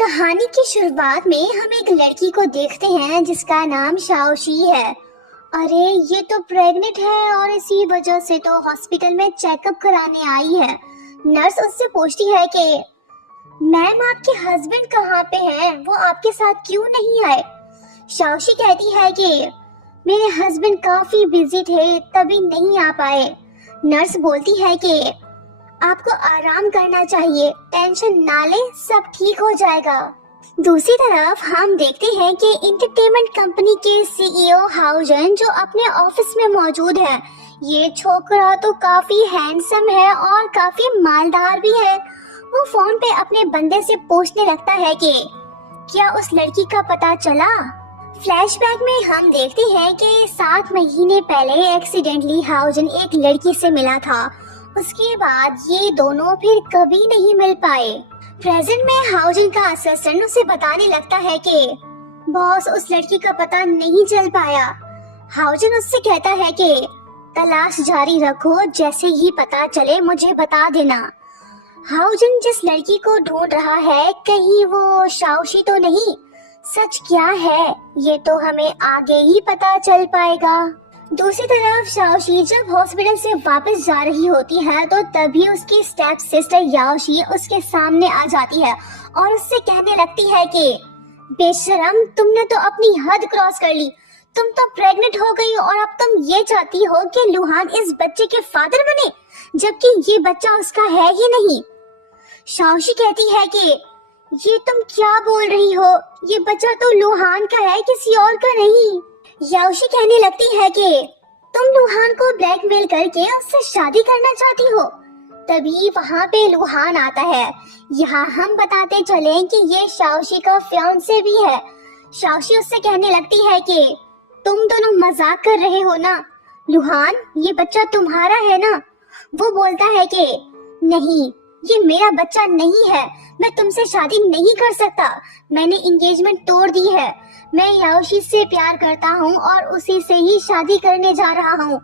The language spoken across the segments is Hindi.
कहानी की शुरुआत में हम एक लड़की को देखते हैं जिसका नाम शाओशी है। अरे ये तो प्रेग्नेंट है और इसी वजह से तो हॉस्पिटल में चेकअप कराने आई है। नर्स उससे पूछती है कि मैम आपके हस्बैंड कहाँ पे हैं? वो आपके साथ क्यों नहीं आए? शाओशी कहती है कि मेरे हस्बैंड काफी बिजी थे तभी नहीं आ पाए। नर्स बोलती है कि आपको आराम करना चाहिए, टेंशन ना ले, सब ठीक हो जाएगा। दूसरी तरफ हम देखते हैं कि एंटरटेनमेंट कंपनी के सीईओ हाउजन जो अपने ऑफिस में मौजूद है। ये छोकरा तो काफी हैंडसम है और काफी मालदार भी है। वो फोन पे अपने बंदे से पूछने लगता है कि क्या उस लड़की का पता चला। फ्लैशबैक में हम देखते हैं कि 7 महीने पहले एक्सीडेंटली हाउजन एक लड़की से मिला था। उसके बाद ये दोनों फिर कभी नहीं मिल पाए। प्रेजेंट में हाउजन का असिस्टेंट उसे बताने लगता है कि बॉस उस लड़की का पता नहीं चल पाया। हाउजन उससे कहता है कि तलाश जारी रखो, जैसे ही पता चले मुझे बता देना। हाउजन जिस लड़की को ढूंढ रहा है कहीं वो शाओशी तो नहीं। सच क्या है ये तो हमें आगे ही पता चल पाएगा। दूसरी तरफ शाओशी जब हॉस्पिटल से वापस जा रही होती है तो तभी उसकी स्टेप सिस्टर याओशी उसके सामने आ जाती है और उससे कहने लगती है कि बेशरम, तुमने तो अपनी हद क्रॉस कर ली। तुम तो प्रेग्नेंट हो गई और अब तुम ये चाहती हो कि लुहान इस बच्चे के फादर बने, जबकि ये बच्चा उसका है ही नहीं। शाओशी कहती है कि ये तुम क्या बोल रही हो? ये बच्चा तो लुहान का है, किसी और का नहीं। याओशी कहने लगती है कि तुम लुहान को ब्लैकमेल करके उससे शादी करना चाहती हो। तभी वहाँ पे लुहान आता है। यहाँ हम बताते चलें कि ये शाओशी का फियांसे भी है। शाओशी उससे कहने लगती है कि तुम दोनों मजाक कर रहे हो ना लुहान, ये बच्चा तुम्हारा है ना? वो बोलता है कि नहीं, ये मेरा बच्चा नहीं है, मैं तुमसे शादी नहीं कर सकता। मैंने एंगेजमेंट तोड़ दी है। मैं याओशी से प्यार करता हूँ और उसी से ही शादी करने जा रहा हूँ।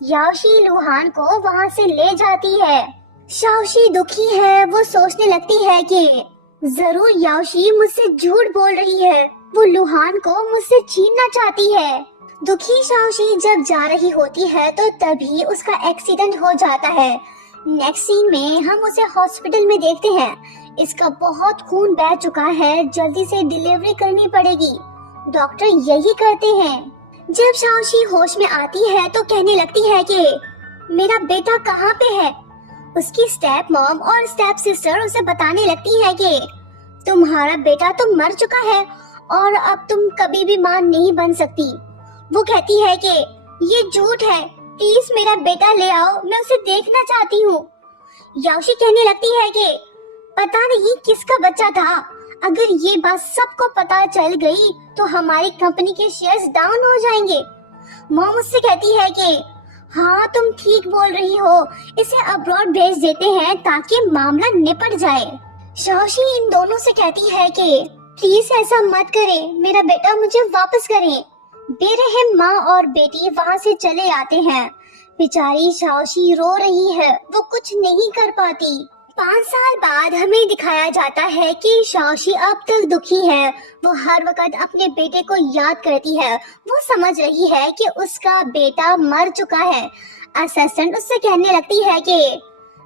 याओशी लुहान को वहाँ से ले जाती है। शाओशी दुखी है। वो सोचने लगती है कि जरूर याओशी मुझसे झूठ बोल रही है, वो लुहान को मुझसे छीनना चाहती है। दुखी शाओशी जब जा रही होती है तो तभी उसका एक्सीडेंट हो जाता है। नेक्स्ट सीन में हम उसे हॉस्पिटल में देखते हैं। इसका बहुत खून बह चुका है, जल्दी से डिलीवरी करनी पड़ेगी। डॉक्टर यही करते हैं। जब शाओशी होश में आती है तो कहने लगती है कि मेरा बेटा कहाँ पे है? उसकी स्टेप मॉम और स्टेप सिस्टर उसे बताने लगती है कि तुम्हारा बेटा तो मर चुका है और अब तुम कभी भी मां नहीं बन सकती। वो कहती है कि ये झूठ है, प्लीज मेरा बेटा ले आओ, मैं उसे देखना चाहती हूँ। याओशी कहने लगती है कि पता नहीं किसका बच्चा था, अगर ये बात सबको पता चल गई तो हमारी कंपनी के शेयर्स डाउन हो जाएंगे। मॉम उससे कहती है कि हाँ तुम ठीक बोल रही हो, इसे अब्रॉड भेज देते हैं ताकि मामला निपट जाए। शाओशी इन दोनों से कहती है कि प्लीज ऐसा मत करें, मेरा बेटा मुझे वापस करें। बेरहम माँ और बेटी वहाँ से चले आते हैं। बेचारी शाओशी रो रही है, वो कुछ नहीं कर पाती। 5 साल बाद हमें दिखाया जाता है कि शाओशी अब तक दुखी है। वो हर वक्त अपने बेटे को याद करती है। वो समझ रही है कि उसका बेटा मर चुका है। असिस्टेंट उससे कहने लगती है कि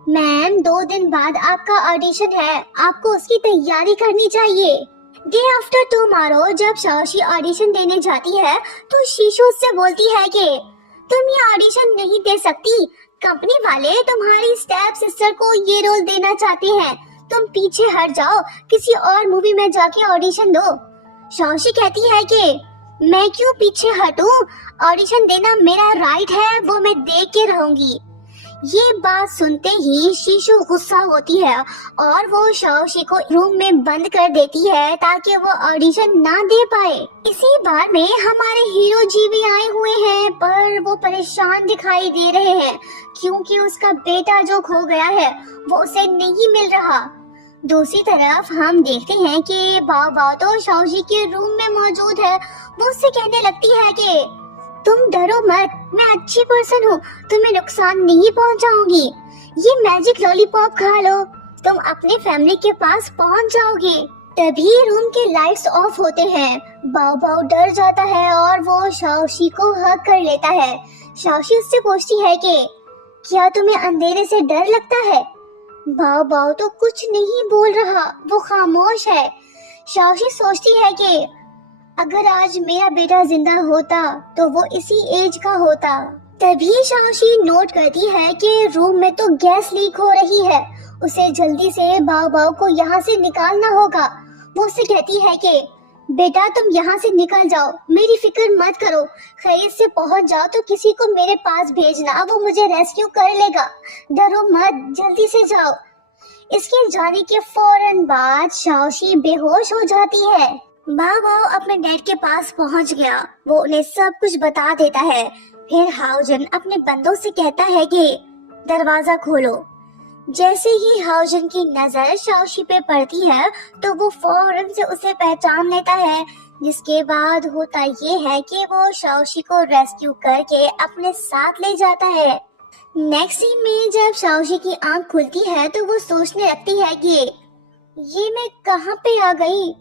मैम 2 दिन बाद आपका ऑडिशन है, आपको उसकी तैयारी करनी चाहिए। डे आफ्टर टुमारो जब शाओशी ऑडिशन देने जाती है तो शीशु उससे बोलती है कि तुम ये ऑडिशन नहीं दे सकती, कंपनी वाले तुम्हारी स्टेप सिस्टर को ये रोल देना चाहते हैं, तुम पीछे हट जाओ, किसी और मूवी में जाके ऑडिशन दो। शाओशी कहती है कि मैं क्यों पीछे हटूं, ऑडिशन देना मेरा राइट है, वो मैं दे के रहूंगी। ये बात सुनते ही शीशु गुस्सा होती है और वो शाओशी को रूम में बंद कर देती है ताकि वो ऑडिशन ना दे पाए। इसी बार में हमारे हीरो जी भी आए हुए हैं, पर वो परेशान दिखाई दे रहे हैं क्योंकि उसका बेटा जो खो गया है वो उसे नहीं मिल रहा। दूसरी तरफ हम देखते हैं कि बाओ बाओ तो शाओशी के रूम में मौजूद है। वो उससे कहने लगती है कि तुम डरो मत, मैं अच्छी पर्सन हूँ, तुम्हें नुकसान नहीं पहुँचाऊंगी। ये मैजिक लॉलीपॉप खा लो, तुम अपने फैमिली के पास पहुँच जाओगे। तभी रूम के लाइट्स ऑफ होते हैं। बाओ बाओ डर जाता है और वो शाओशी को हग कर लेता है। शाओशी उससे पूछती है कि क्या तुम्हें अंधेरे से डर लगता है? बाओ बाओ तो कुछ नहीं बोल रहा, वो खामोश है। शाओशी सोचती है कि अगर आज मेरा बेटा जिंदा होता तो वो इसी एज का होता। तभी शाओशी नोट करती है कि रूम में तो गैस लीक हो रही है, उसे जल्दी से बाओ बाओ को यहाँ से निकालना होगा। वो उससे कहती है कि बेटा तुम यहाँ से निकल जाओ, मेरी फिक्र मत करो, खैरियत से पहुँच जाओ तो किसी को मेरे पास भेजना, वो मुझे रेस्क्यू कर लेगा, डरो मत, जल्दी से जाओ। इसके जाने के फौरन बाद शाओशी बेहोश हो जाती है। बाओ बाओ अपने डैड के पास पहुँच गया, वो उन्हें सब कुछ बता देता है। फिर हाओजन अपने बंदों से कहता है कि दरवाजा खोलो। जैसे ही हाओजन की नजर शाओशी पे पड़ती है तो वो फौरन से उसे पहचान लेता है, जिसके बाद होता ये है कि वो शाओशी को रेस्क्यू करके अपने साथ ले जाता है। नेक्स्ट सीन में जब शाओशी की आंख खुलती है तो वो सोचने लगती है कि ये मैं कहाँ पे आ गई,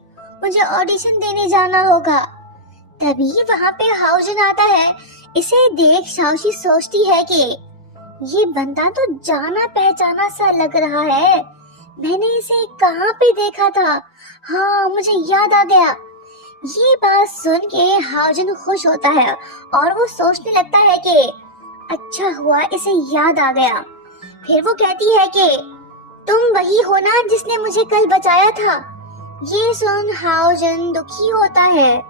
मुझे ऑडिशन देने जाना होगा। तभी वहाँ पे हाओजन आता है। इसे देख शाओशी सोचती है कि ये बंदा तो जाना पहचाना सा लग रहा है, मैंने इसे कहाँ पे देखा था। हाँ मुझे याद आ गया। ये बात सुन के हाओजन खुश होता है और वो सोचने लगता है कि अच्छा हुआ इसे याद आ गया। फिर वो कहती है कि तुम वही हो ना जिसने मुझे कल बचाया था। ये सुन हाओजन दुखी होता है।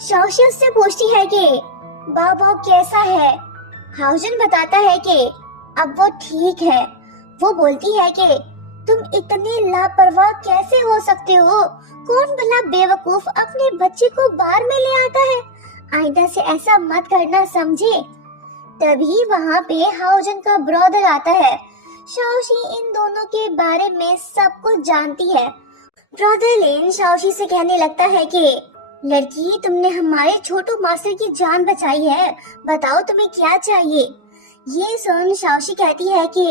शाओशी उससे पूछती है कि बाबा कैसा है। हाओजन बताता है कि अब वो ठीक है। वो बोलती है कि तुम इतनी लापरवाह कैसे हो सकते हो, कौन भला बेवकूफ अपने बच्चे को बार में ले आता है, आइंदा से ऐसा मत करना समझे। तभी वहाँ पे हाओजन का ब्रदर आता है। शाओशी इन दोनों के बारे में सब कुछ जानती है। ब्रदर लिन शाओशी से कहने लगता है कि लड़की तुमने हमारे छोटू मास्टर की जान बचाई है, बताओ तुम्हें क्या चाहिए। ये सुन शाओशी कहती है कि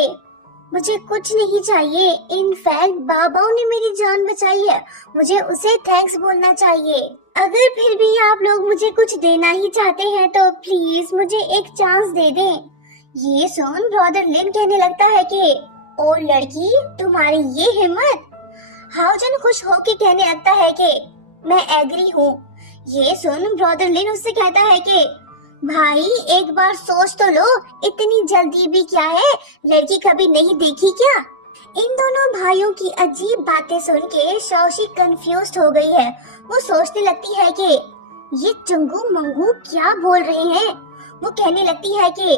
मुझे कुछ नहीं चाहिए, इनफैक्ट बाबाओ ने मेरी जान बचाई है, मुझे उसे थैंक्स बोलना चाहिए। अगर फिर भी आप लोग मुझे कुछ देना ही चाहते हैं तो प्लीज मुझे एक चांस दे दें। ये सुन ब्रदर लिन कहने लगता है कि ओ लड़की तुम्हारी ये हिम्मत। हाओजन खुश होकर कहने लगता है कि मैं एग्री हूँ। ये सुन ब्रदर लिन उससे कहता है कि भाई एक बार सोच तो लो, इतनी जल्दी भी क्या है, लड़की कभी नहीं देखी क्या। इन दोनों भाइयों की अजीब बातें सुन के शाओशी कंफ्यूज हो गई है। वो सोचने लगती है कि ये चंगू मंगू क्या बोल रहे हैं। वो कहने लगती है कि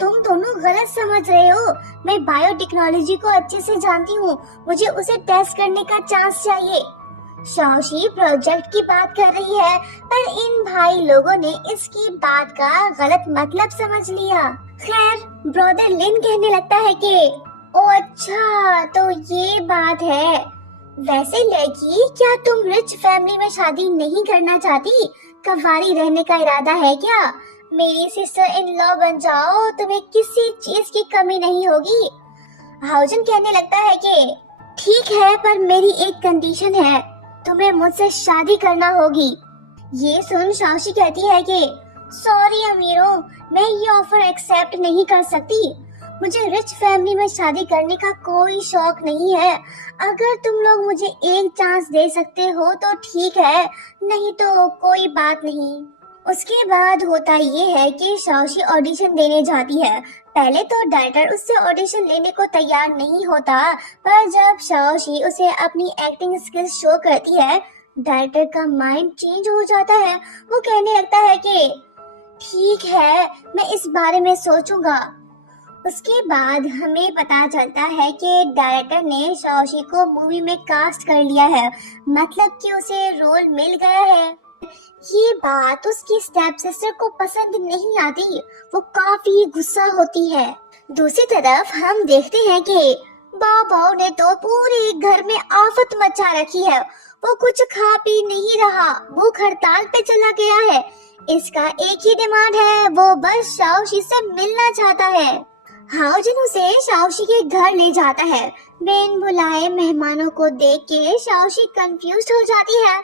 तुम दोनों गलत समझ रहे हो, मैं बायोटेक्नोलॉजी को अच्छे से जानती हूँ, मुझे उसे टेस्ट करने का चांस चाहिए। शाओशी प्रोजेक्ट की बात कर रही है पर इन भाई लोगों ने इसकी बात का गलत मतलब समझ लिया। खैर ब्रदर लिन कहने लगता है कि ओ अच्छा तो ये बात है। वैसे लड़की क्या तुम रिच फैमिली में शादी नहीं करना चाहती, कवारी रहने का इरादा है क्या? मेरी सिस्टर इन लॉ बन जाओ, तुम्हें किसी चीज की कमी नहीं होगी। हाओजन कहने लगता है कि ठीक है पर मेरी एक कंडीशन है, तुम्हें मुझसे शादी करना होगी। ये सुन शाओशी कहती है कि सॉरी अमीरों, मैं ये ऑफर एक्सेप्ट नहीं कर सकती, मुझे रिच फैमिली में शादी करने का कोई शौक नहीं है। अगर तुम लोग मुझे एक चांस दे सकते हो तो ठीक है, नहीं तो कोई बात नहीं। उसके बाद होता ये है कि शाओशी ऑडिशन देने जाती है। पहले तो डायरेक्टर उससे ऑडिशन लेने को तैयार नहीं होता, पर जब शाओशी उसे अपनी एक्टिंग स्किल्स शो करती है, डायरेक्टर का माइंड चेंज हो जाता है। वो कहने लगता है कि ठीक है, मैं इस बारे में सोचूंगा। उसके बाद हमें पता चलता है कि डायरेक्टर ने शाओशी को मूवी में कास्ट कर लिया है, मतलब कि उसे रोल मिल गया है। ये बात उसकी स्टेप सिस्टर को पसंद नहीं आती, वो काफी गुस्सा होती है। दूसरी तरफ हम देखते हैं कि बाबाओ ने तो पूरे घर में आफत मचा रखी है, वो कुछ खा पी नहीं रहा, भूख हड़ताल पे चला गया है। इसका एक ही डिमांड है, वो बस शाओशी से मिलना चाहता है। हाउजन उसे शाओशी के घर ले जाता है। बिन बुलाए मेहमानों को देख के शाओशी कंफ्यूज हो जाती है।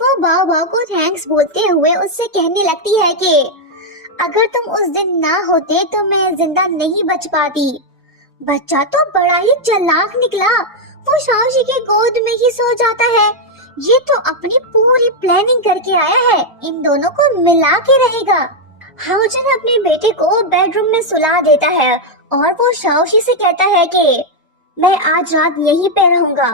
वो बाओ बाओ को थैंक्स बोलते हुए उससे कहने लगती है कि अगर तुम उस दिन ना होते तो मैं जिंदा नहीं बच पाती। बच्चा तो बड़ा ही चालाक निकला। वो शाओशी के गोद में ही सो जाता है। ये तो अपनी पूरी प्लानिंग करके आया है, इन दोनों को मिला के रहेगा। हाउजन अपने बेटे को बेडरूम में सुला देता है और वो शाओशी से कहता है कि मैं आज रात यहीं पे रहूंगा।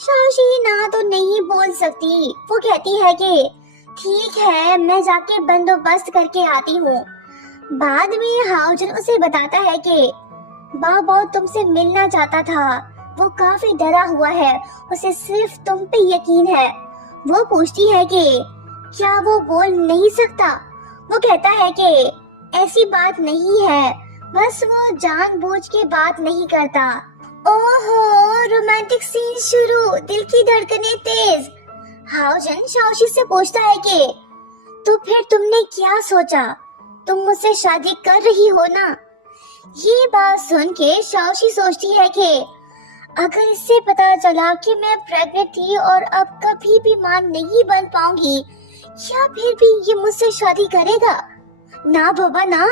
शाओशी ना तो नहीं बोल सकती। वो कहती है कि ठीक है, मैं जाके बंदोबस्त करके आती हूँ। बाद में हाउजन उसे बताता है कि बाबा तुमसे मिलना चाहता था। वो काफी डरा हुआ है, उसे सिर्फ तुम पे यकीन है। वो पूछती है कि क्या वो बोल नहीं सकता। वो कहता है कि ऐसी बात नहीं है, बस वो जानबूझ के बात नहीं करता। ओहो, रोमांटिक सीन शुरू, दिल की धड़कनें तेज। हाउजन शाओशी से पूछता है कि तो फिर तुमने क्या सोचा? तुम मुझसे शादी कर रही हो ना? ये बात सुन के शाओशी सोचती है कि अगर इससे पता चला कि मैं प्रेग्नेंट थी और अब कभी भी मां नहीं बन पाऊंगी, क्या फिर भी ये मुझसे शादी करेगा? ना बाबा ना,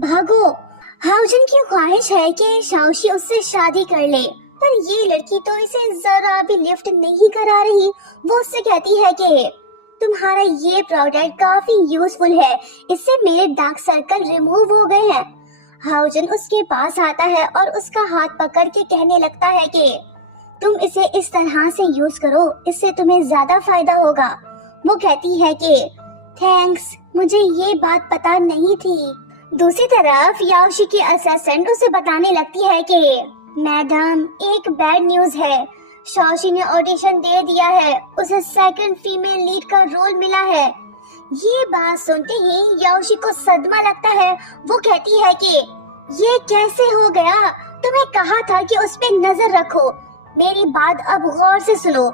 भागो। हाउजन की ख्वाहिश है कि शाओशी उससे शादी कर ले, पर ये लड़की तो इसे जरा भी लिफ्ट नहीं करा रही। वो उससे कहती है कि तुम्हारा ये प्रोडक्ट काफी यूजफुल है, इससे मेरे डार्क सर्कल रिमूव हो गए हैं। हाउजन उसके पास आता है और उसका हाथ पकड़ के कहने लगता है कि तुम इसे इस तरह से यूज करो, इससे तुम्हें ज्यादा फायदा होगा। वो कहती है कि थैंक्स, मुझे ये बात पता नहीं थी। दूसरी तरफ याओशी की असिस्टेंट उसे बताने लगती है कि मैडम, एक बैड न्यूज है। शाओशी ने ऑडिशन दे दिया है, उसे सेकंड फीमेल लीड का रोल मिला है। ये बात सुनते ही याओशी को सदमा लगता है। वो कहती है कि ये कैसे हो गया? तुम्हें कहा था कि उस पे नजर रखो। मेरी बात अब गौर से सुनो।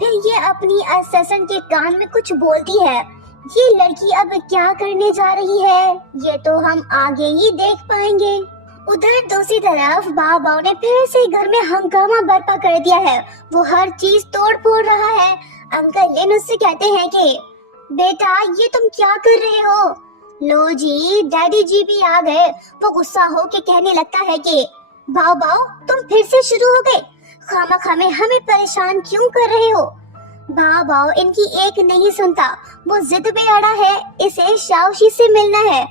फिर ये अपनी असिस्टेंट के कान में कुछ बोलती है। ये लड़की अब क्या करने जा रही है, ये तो हम आगे ही देख पाएंगे। उधर दूसरी तरफ बाओ ने फिर से घर में हंगामा बर्पा कर दिया है। वो हर चीज तोड़ फोड़ रहा है। अंकल लिन उससे कहते हैं कि बेटा, ये तुम क्या कर रहे हो? लो जी, डैडी जी भी आ गए। वो गुस्सा हो के कहने लगता है कि बाओ तुम फिर से शुरू हो गए। खामखा हमें परेशान क्यों कर रहे हो? बाओ इनकी एक नहीं सुनता। वो जिद पे अड़ा है, इसे शाओशी से मिलना है।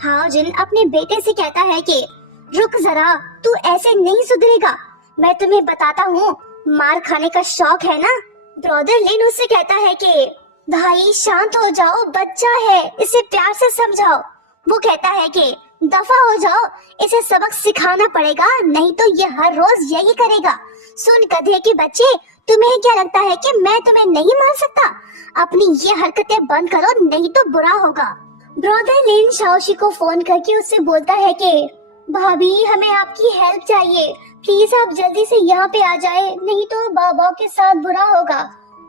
हाउजन अपने बेटे से कहता है कि रुक जरा, तू ऐसे नहीं सुधरेगा। मैं तुम्हें बताता हूँ, मार खाने का शौक है ना? ब्रदर लिन उससे कहता है कि भाई शांत हो जाओ, बच्चा है, इसे प्यार से समझाओ। वो कहता है कि दफा हो जाओ, इसे सबक सिखाना पड़ेगा, नहीं तो ये हर रोज यही करेगा। सुन गधे के बच्चे, तुम्हें क्या लगता है कि मैं तुम्हें नहीं मार सकता? अपनी ये हरकतें बंद करो, नहीं तो बुरा होगा। ब्रदर लिन शाओशी को फोन करके उससे बोलता है कि भाभी, हमें आपकी हेल्प चाहिए, प्लीज आप जल्दी से यहाँ पे आ जाए, नहीं तो बाबा के साथ बुरा होगा।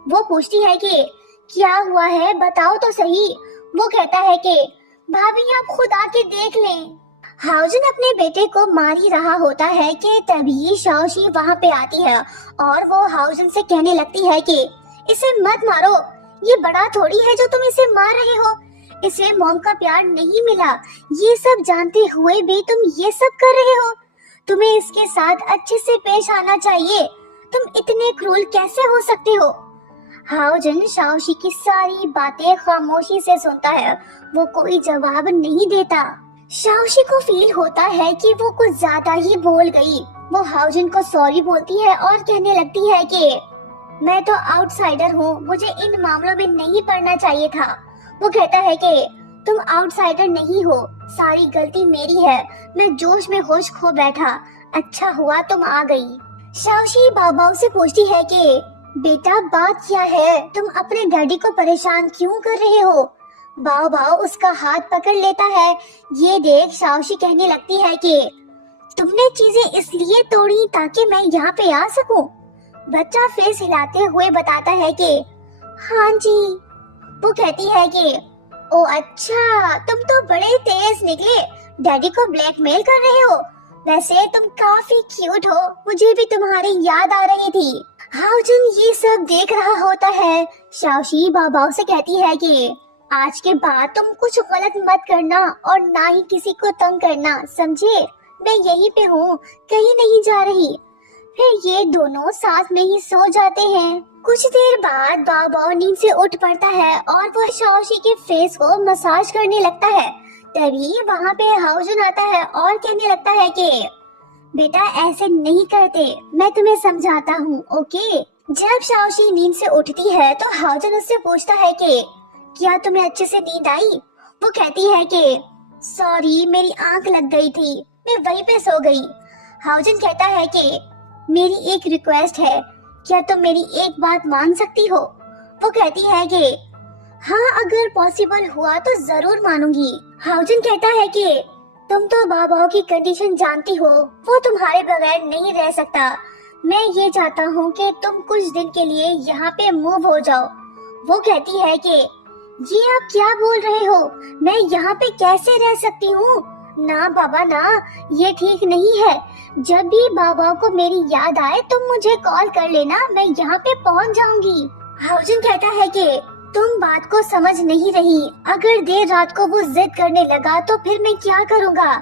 वो पूछती है कि क्या हुआ है, बताओ तो सही। वो कहता है कि भाभी आप खुद आके देख लें। हाउजन अपने बेटे को मार ही रहा होता है कि तभी शाओशी वहाँ पे आती है और वो हाउजन से कहने लगती है कि इसे मत मारो, ये बड़ा थोड़ी है जो तुम इसे मार रहे हो। इसे मॉम का प्यार नहीं मिला, ये सब जानते हुए भी तुम ये सब कर रहे हो। तुम्हें इसके साथ अच्छे से पेश आना चाहिए। तुम इतने क्रूर कैसे हो सकते हो? हाउजन शाओशी की सारी बातें खामोशी से सुनता है। वो कोई जवाब नहीं देता। शाओशी को फील होता है कि वो कुछ ज्यादा ही बोल गई। वो हाउजन को सॉरी बोलती है और कहने लगती है कि मैं तो आउटसाइडर हूँ, मुझे इन मामलों में नहीं पड़ना चाहिए था। वो कहता है कि तुम आउटसाइडर नहीं हो, सारी गलती मेरी है, मैं जोश में होश खो बैठा, अच्छा हुआ तुम आ गई। शाओशी बाबाओ से पूछती है कि बेटा बात क्या है, तुम अपने डैडी को परेशान क्यों कर रहे हो? बाओ उसका हाथ पकड़ लेता है। ये देख शाओशी कहने लगती है कि तुमने चीजें इसलिए तोड़ी ताकि मैं यहाँ पे आ सकूं। बच्चा फेस हिलाते हुए बताता है कि हाँ जी। वो कहती है कि ओ अच्छा, तुम तो बड़े तेज निकले, डैडी को ब्लैकमेल कर रहे हो। वैसे तुम काफी क्यूट हो, मुझे भी तुम्हारी याद आ रही थी। हाउजन ये सब देख रहा होता है। शाओशी बाबाओ से कहती है कि आज के बाद तुम कुछ गलत मत करना और ना ही किसी को तंग करना, समझे? मैं यहीं पे हूँ, कहीं नहीं जा रही। फिर ये दोनों साथ में ही सो जाते हैं। कुछ देर बाद बाबाओ नींद से उठ पड़ता है और वह शाओशी के फेस को मसाज करने लगता है। तभी वहाँ पे हाउजन आता है और कहने लगता है कि बेटा ऐसे नहीं करते, मैं तुम्हें समझाता हूँ, ओके? जब शाओशी नींद से उठती है तो हाउजन उससे पूछता है कि क्या तुम्हें अच्छे से नींद आई? वो कहती है कि सॉरी, मेरी आंख लग गई थी, मैं वहीं पे सो गई। हाउजन कहता है कि मेरी एक रिक्वेस्ट है, क्या तुम मेरी एक बात मान सकती हो? वो कहती है कि हाँ, अगर पॉसिबल हुआ तो जरूर मानूंगी। हाउजन कहता है कि तुम तो बाबाओ की कंडीशन जानती हो, वो तुम्हारे बगैर नहीं रह सकता। मैं ये चाहता हूँ कि तुम कुछ दिन के लिए यहाँ पे मूव हो जाओ। वो कहती है कि ये आप क्या बोल रहे हो, मैं यहाँ पे कैसे रह सकती हूँ? ना बाबा ना, ये ठीक नहीं है। जब भी बाबा को मेरी याद आए तुम मुझे कॉल कर लेना, मैं यहाँ पे पहुँच जाऊंगी। हाउजन कहता है कि तुम बात को समझ नहीं रही, अगर देर रात को वो जिद करने लगा तो फिर मैं क्या करूँगा?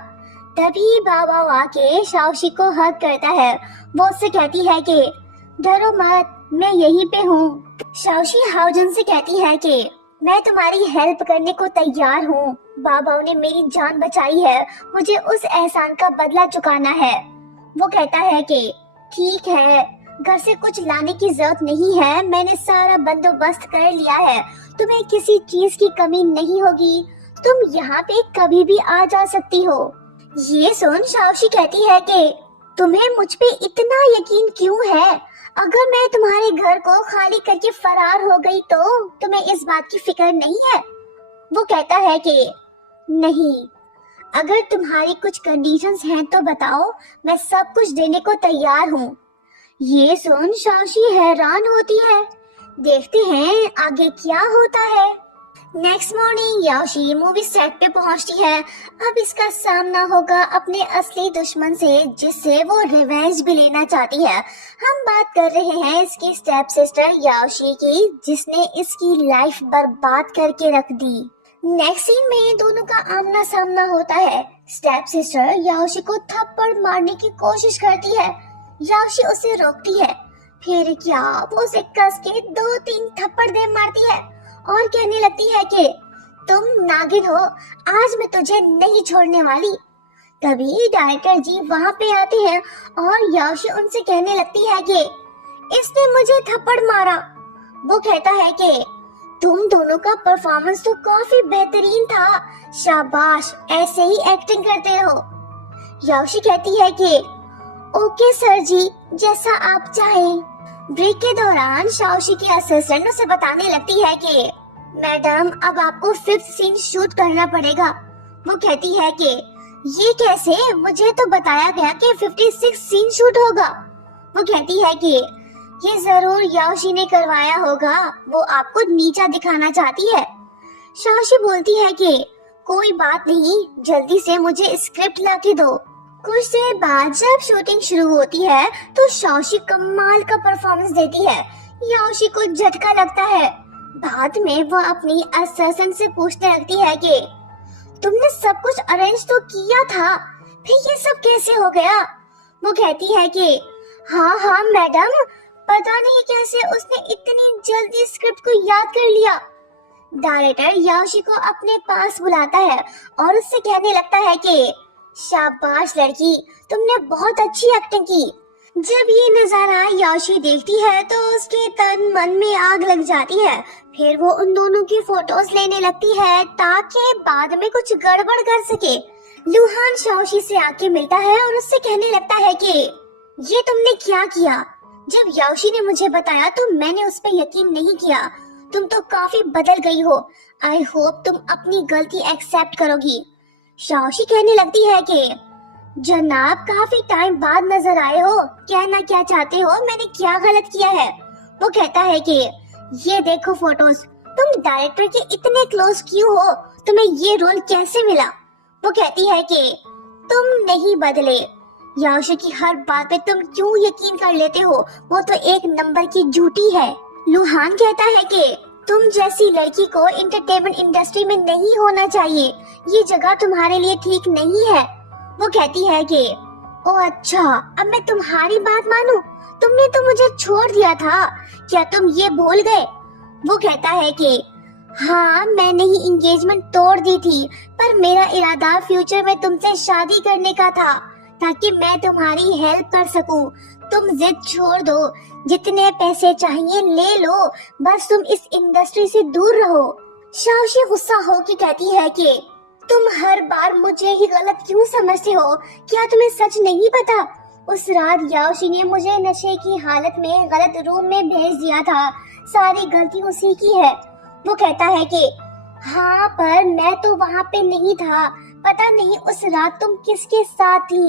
तभी बाबा आके शाओशी को हक करता है। वो उससे कहती है कि डरो मत, मैं यहीं पे हूँ। शाओशी हाउजन से कहती है कि मैं तुम्हारी हेल्प करने को तैयार हूँ। बाबाओं ने मेरी जान बचाई है, मुझे उस एहसान का बदला चुकाना है। वो कहता है कि ठीक है, घर से कुछ लाने की जरूरत नहीं है, मैंने सारा बंदोबस्त कर लिया है, तुम्हें किसी चीज की कमी नहीं होगी, तुम यहाँ पे कभी भी आ जा सकती हो। ये सुन शाओशी कहती है कि तुम्हें मुझ पे इतना यकीन क्यों है? अगर मैं तुम्हारे घर को खाली करके फरार हो गई तो तुम्हें इस बात की फिक्र नहीं है? वो कहता है कि नहीं, अगर तुम्हारी कुछ कंडीशंस हैं तो बताओ, मैं सब कुछ देने को तैयार हूँ। ये सुन शाओशी हैरान होती है। देखते हैं आगे क्या होता है। नेक्स्ट मॉर्निंग याओशी मूवी सेट पे पहुंचती है। अब इसका सामना होगा अपने असली दुश्मन से, जिससे वो रिवेंज भी लेना चाहती है। हम बात कर रहे हैं इसकी स्टेप सिस्टर याओशी की, जिसने इसकी लाइफ बर्बाद करके रख दी। नेक्स्ट सीन में दोनों का आमना सामना होता है। स्टेप सिस्टर याओशी को थप्पड़ मारने की कोशिश करती है। याओशी उसे रोकती है, फिर क्या वो उसे कस के 2-3 थप्पड़ दे मारती है और कहने लगती है कि तुम नागिन हो, आज मैं तुझे नहीं छोड़ने वाली। तभी डायरेक्टर जी वहाँ पे आते हैं और याओशी उनसे कहने लगती है कि इसने मुझे थप्पड़ मारा। वो कहता है कि तुम दोनों का परफॉर्मेंस तो काफी बेहतरीन था, शाबाश, ऐसे ही एक्टिंग करते रहो। याओशी कहती है कि ओके सर जी, जैसा आप चाहें। ब्रेक के दौरान शाओशी की असिस्टेंट उसे बताने लगती है कि मैडम अब आपको 5th सीन शूट करना पड़ेगा। वो कहती है कि ये कैसे, मुझे तो बताया गया कि 56 सीन शूट होगा। वो कहती है कि ये जरूर याओशी ने करवाया होगा, वो आपको नीचा दिखाना चाहती है। शाओशी बोलती है कि कोई बात नहीं, जल्दी से मुझे स्क्रिप्ट लाके दो। कुछ देर बाद जब शूटिंग शुरू होती है तो शाओशी कमाल का परफॉर्मेंस देती है। याओशी को झटका लगता है। बाद में वो अपनी असिस्टेंट से पूछने लगती है कि तुमने सब कुछ अरेंज तो किया था, फिर ये सब कैसे हो गया? वो कहती है कि हाँ मैडम, पता नहीं कैसे उसने इतनी जल्दी स्क्रिप्ट को याद कर लिया। डायरेक्टर याओशी को अपने पास बुलाता है और उससे कहने लगता है कि शाबाश लड़की, तुमने बहुत अच्छी एक्टिंग की। जब ये नजारा याओशी देखती है तो उसके तन मन में आग लग जाती है। फिर वो उन दोनों की फोटोज लेने लगती है ताकि बाद में कुछ गड़बड़ कर सके। लुहान शाओशी से आके मिलता है और उससे कहने लगता है कि ये तुमने क्या किया? जब याओशी ने मुझे बताया तो मैंने उस पर यकीन नहीं किया। तुम तो काफी बदल गई हो। आई होप तुम अपनी गलती एक्सेप्ट करोगी। शाओशी कहने लगती है कि जनाब, काफी टाइम बाद नजर आए हो, कहना क्या चाहते हो, मैंने क्या गलत किया है? वो कहता है कि ये देखो फोटोज, तुम डायरेक्टर के इतने क्लोज क्यों हो, तुम्हें ये रोल कैसे मिला? वो कहती है कि तुम नहीं बदले, याओशी की हर बात पे तुम क्यों यकीन कर लेते हो? वो तो एक नंबर की झूठी है। लुहान कहता है कि तुम जैसी लड़की को एंटरटेनमेंट इंडस्ट्री में नहीं होना चाहिए, ये जगह तुम्हारे लिए ठीक नहीं है। वो कहती है कि ओ अच्छा, अब मैं तुम्हारी बात मानूं? तुमने तो मुझे छोड़ दिया था, क्या तुम ये भूल गए? वो कहता है कि हाँ, मैंने ही एंगेजमेंट तोड़ दी थी, पर मेरा इरादा फ्यूचर में तुमसे शादी करने का था ताकि मैं तुम्हारी हेल्प कर सकूं। तुम जिद छोड़ दो, जितने पैसे चाहिए ले लो, बस तुम इस इंडस्ट्री से दूर रहो। शाओशी गुस्सा हो के कहती है कि तुम हर बार मुझे ही गलत क्यों समझते हो? क्या तुम्हें सच नहीं पता? उस रात याओशी ने मुझे नशे की हालत में गलत रूम में भेज दिया था, सारी गलती उसी की है। वो कहता है कि हाँ, पर मैं तो वहाँ पे नहीं था, पता नहीं उस रात तुम किसके साथ थी।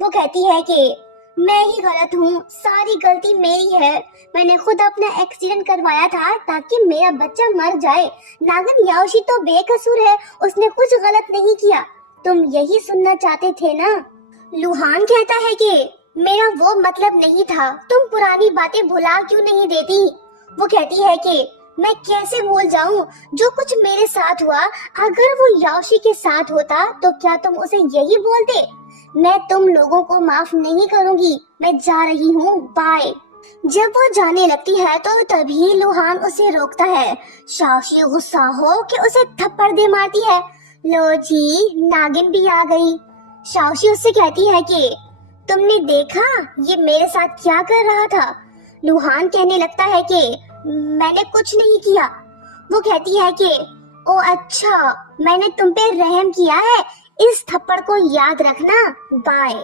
वो कहती है कि मैं ही गलत हूँ, सारी गलती मेरी है, मैंने खुद अपना एक्सीडेंट करवाया था ताकि मेरा बच्चा मर जाए। नागिन याओशी तो बेकसूर है, उसने कुछ गलत नहीं किया। तुम यही सुनना चाहते थे ना? लुहान कहता है कि मेरा वो मतलब नहीं था, तुम पुरानी बातें भुला क्यों नहीं देती? वो कहती है कि मैं कैसे भूल जाऊं जो कुछ मेरे साथ हुआ? अगर वो याओशी के साथ होता तो क्या तुम उसे यही बोलते? मैं तुम लोगों को माफ नहीं करूंगी, मैं जा रही हूँ, बाय। जब वो जाने लगती है तो तभी लुहान उसे रोकता है। शाओशी गुस्सा हो के उसे थप्पड़ दे मारती है। लो जी, नागिन भी आ गई। शाओशी उससे कहती है कि तुमने देखा ये मेरे साथ क्या कर रहा था? लुहान कहने लगता है कि मैंने कुछ नहीं किया। वो कहती है कि ओ अच्छा, मैंने तुम पे रहम किया है, इस थप्पड़ को याद रखना, बाय।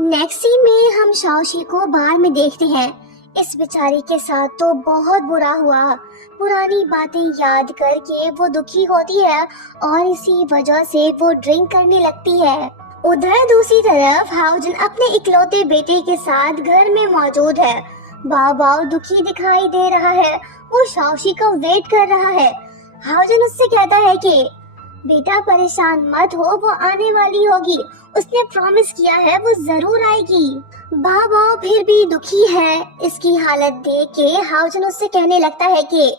नेक्स्ट सीन में हम शाओशी को बार में देखते हैं। इस बेचारी के साथ तो बहुत बुरा हुआ, पुरानी बातें याद करके वो दुखी होती है और इसी वजह से वो ड्रिंक करने लगती है। उधर दूसरी तरफ हाओजन अपने इकलौते बेटे के साथ घर में मौजूद है। बाबा दुखी दिखाई दे रहा है, वो शाओशी का वेट कर रहा है। हाओजन उससे कहता है कि बेटा परेशान मत हो, वो आने वाली होगी, उसने प्रॉमिस किया है वो जरूर आएगी। बाबा फिर भी दुखी है। इसकी हालत देख के हाओजन उससे कहने लगता है कि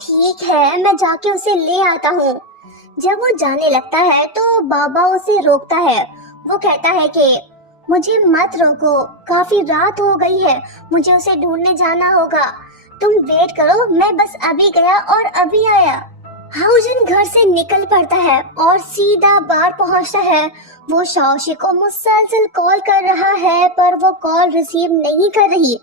ठीक है, मैं जाके उसे ले आता हूँ। जब वो जाने लगता है तो बाबा उसे रोकता है। वो कहता है कि मुझे मत रोको, काफी रात हो गई है, मुझे उसे ढूंढने जाना होगा, तुम वेट करो, मैं बस अभी गया और अभी आया। हाओजन घर से निकल पड़ता है और सीधा बाहर पहुंचता है। वो शाओशी को मुसलसल कॉल कर रहा है पर वो कॉल रिसीव नहीं कर रही।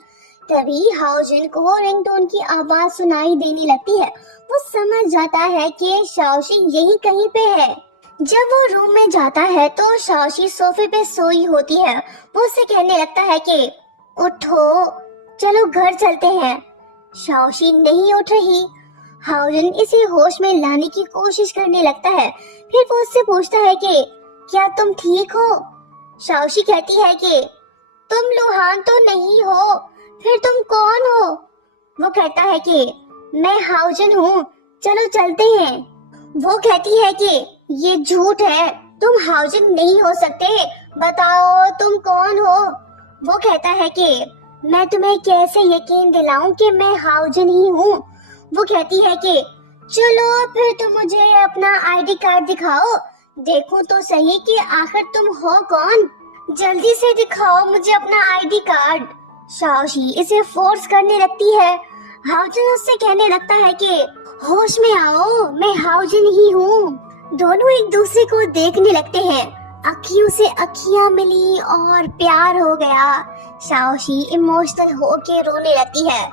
तभी हाओजन को रिंगटोन की आवाज सुनाई देने लगती है। वो समझ जाता है कि शाओशी यहीं कहीं पे है। जब वो रूम में जाता है तो शाओशी सोफे पे सोई होती है। वो उसे कहने लगता है कि उठो, चलो घर चलते हैं। शाओशी नहीं उठ रही। हाओजन इसे होश में लाने की कोशिश करने लगता है। फिर वो उससे पूछता है कि क्या तुम ठीक हो? शाओशी कहती है कि तुम लुहान तो नहीं हो, फिर तुम कौन हो? वो कहता है कि मैं हाओजन हूँ, चलो चलते हैं। वो कहती है कि ये झूठ है, तुम हाओजन नहीं हो सकते, बताओ तुम कौन हो? वो कहता है कि मैं तुम्हें कैसे यकीन दिलाऊं कि मैं हाओजन ही हूँ? वो कहती है कि चलो फिर तुम मुझे अपना आईडी कार्ड दिखाओ, देखो तो सही कि आखिर तुम हो कौन। जल्दी से दिखाओ मुझे अपना आईडी कार्ड। शाओशी इसे फोर्स करने लगती है। हाओजन उससे कहने लगता है कि होश में आओ, मैं हाओजन ही हूँ। दोनों एक दूसरे को देखने लगते हैं। अखियों से अखियां मिली और प्यार हो गया। शाओशी इमोशनल होके रोने लगती है।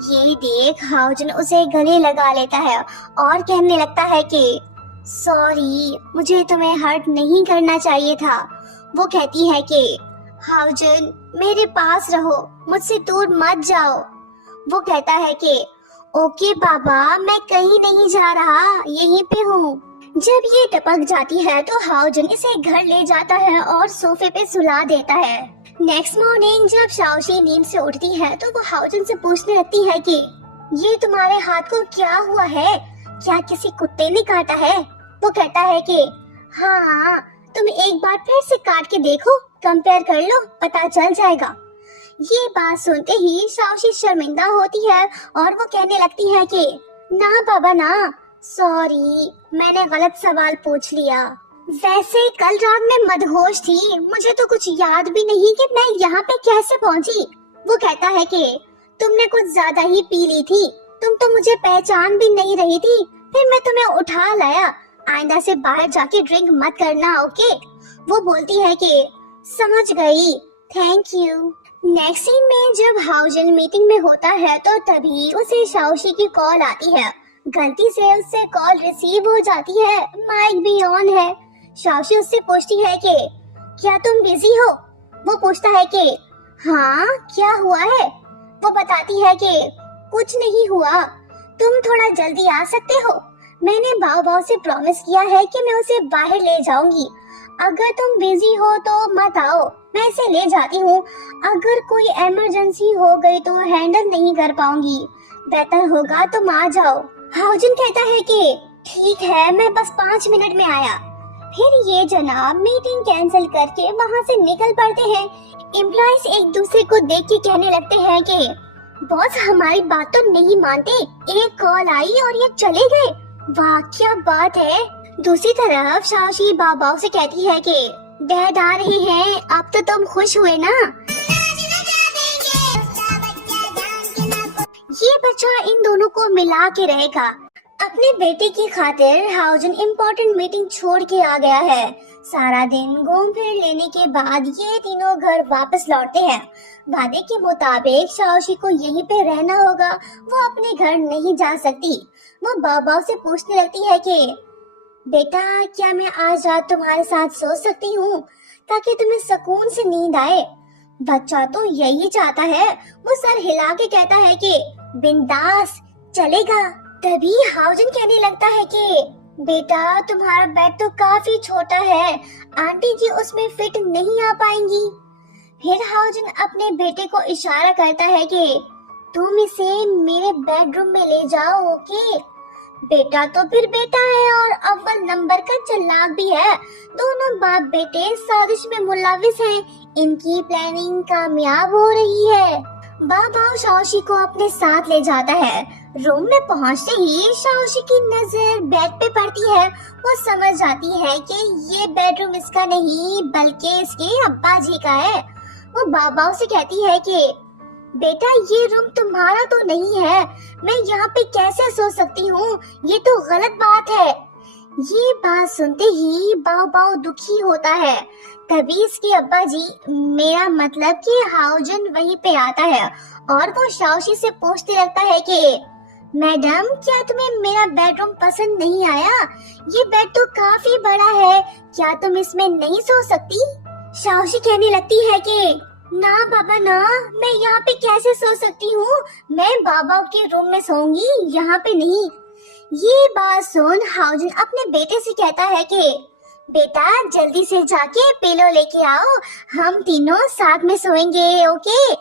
ये देख हाओजन उसे गले लगा लेता है और कहने लगता है कि सॉरी, मुझे तुम्हें हर्ट नहीं करना चाहिए था। वो कहती है कि हाओजन मेरे पास रहो, मुझसे दूर मत जाओ। वो कहता है कि ओके बाबा, मैं कहीं नहीं जा रहा, यहीं पे हूँ। जब ये टपक जाती है तो हाओजन इसे घर ले जाता है और सोफे पे सुला देता है। नेक्स्ट मॉर्निंग जब शाओशी नींद से उठती है तो वो हाओजन से पूछने लगती है कि ये तुम्हारे हाथ को क्या हुआ है, क्या किसी कुत्ते ने काटा है? वो कहता है कि हाँ, तुम एक बार फिर से काट के देखो। कंपेयर कर लो, पता चल जाएगा। ये बात सुनते ही शाओशी शर्मिंदा होती है और वो कहने लगती है कि ना बाबा ना, सॉरी मैंने गलत सवाल पूछ लिया। वैसे कल रात में मदहोश थी, मुझे तो कुछ याद भी नहीं कि मैं यहाँ पे कैसे पहुँची। वो कहता है कि तुमने कुछ ज्यादा ही पी ली थी, तुम तो मुझे पहचान भी नहीं रही थी, फिर मैं तुम्हें उठा लाया। आइंदा से बाहर जाके ड्रिंक मत करना, ओके? वो बोलती है कि समझ गई, थैंक यू। नेक्स्ट सीन में जब हाउजन मीटिंग में होता है तो तभी उसे शाओशी की कॉल आती है। गलती से उससे कॉल रिसीव हो जाती है, माइक भी ऑन है। शाओशी उससे पूछती है कि क्या तुम बिजी हो? वो पूछता है कि हाँ क्या हुआ है? वो बताती है कि कुछ नहीं हुआ, तुम थोड़ा जल्दी आ सकते हो? मैंने बाव बाव से प्रॉमिस किया है कि मैं उसे बाहर ले जाऊंगी। अगर तुम बिजी हो तो मत आओ, मैं इसे ले जाती हूँ। अगर कोई इमरजेंसी हो गई तो हैंडल नहीं कर पाऊंगी, बेहतर होगा तुम आ जाओ। हाउजन कहता है कि ठीक है, मैं बस 5 मिनट में आया। फिर ये जनाब मीटिंग कैंसिल करके वहाँ से निकल पड़ते हैं। एम्प्लॉइज एक दूसरे को देख के कहने लगते हैं कि बॉस हमारी बात तो नहीं मानते, एक कॉल आई और ये चले गए। वाह क्या बात है। दूसरी तरफ शाओशी बाबाओ से कहती है कि डैड आ रहे हैं, अब तो तुम खुश हुए ना? ये बच्चा इन दोनों को मिला के रहेगा। अपने बेटे की खातिर हाउजन इम्पोर्टेंट मीटिंग छोड़ के आ गया है। सारा दिन घूम फिर लेने के बाद ये तीनों घर वापस लौटते हैं। वादे के मुताबिक शाओशी को यहीं पे रहना होगा, वो अपने घर नहीं जा सकती। वो बाबा से पूछने लगती है कि बेटा क्या मैं आज रात तुम्हारे साथ सो सकती हूँ ताकि तुम्हें सुकून से नींद आए? बच्चा तो यही चाहता है। वो सर हिला के कहता है कि बिंदास, चलेगा। तभी हाउजन कहने लगता है कि बेटा तुम्हारा बेड तो काफी छोटा है, आंटी जी उसमें फिट नहीं आ पाएंगी। फिर हाउजन अपने बेटे को इशारा करता है कि तुम इसे मेरे बेडरूम में ले जाओ, ओके? बेटा तो फिर बेटा है और अव्वल नंबर का चालाक भी है। दोनों बाप बेटे साजिश में मुलविस हैं। इनकी प्लानिंग कामयाब हो रही है। बाबा शाओशी को अपने साथ ले जाता है। रूम में पहुंचते ही शाओशी की नजर बेड पे पड़ती है। वो समझ जाती है कि ये बेडरूम इसका नहीं बल्कि इसके अब्बा जी का है। वो बाबा से कहती है कि बेटा ये रूम तुम्हारा तो नहीं है, मैं यहाँ पे कैसे सो सकती हूँ? ये तो गलत बात है। ये बात सुनते ही बाव बाव दुखी होता है। तभी इसके अब्बा जी, मेरा मतलब कि हाउजन वहीं पे आता है और वो शाओशी से पूछते लगता है कि मैडम क्या तुम्हें मेरा बेडरूम पसंद नहीं आया? ये बेड तो काफी बड़ा है, क्या तुम इसमें नहीं सो सकती? शाओशी कहने लगती है कि ना बाबा ना, मैं यहाँ पे कैसे सो सकती हूँ? मैं बाबा के रूम में सोऊंगी, यहाँ पे नहीं। ये बात सुन हाउजन अपने बेटे से कहता है कि बेटा जल्दी से जाके पिलो लेके आओ, हम तीनों साथ में सोएंगे, ओके?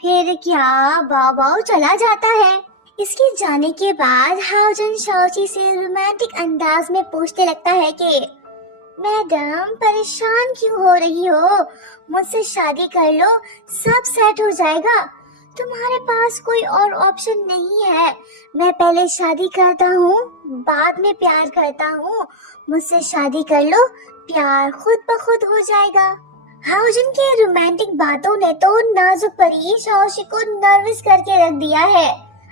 फिर क्या बाबा चला जाता है। इसके जाने के बाद हाउजन शाओशी से रोमांटिक अंदाज में पूछने लगता है कि मैडम परेशान क्यों हो रही हो? मुझसे शादी कर लो, सब सेट हो जाएगा। तुम्हारे पास कोई और ऑप्शन नहीं है। मैं पहले शादी करता हूँ, बाद में प्यार करता हूँ। मुझसे शादी कर लो, प्यार खुद ब खुद हो जाएगा। हाउजन के रोमांटिक बातों ने तो नाजुक परी शाओशी को नर्वस करके रख दिया है।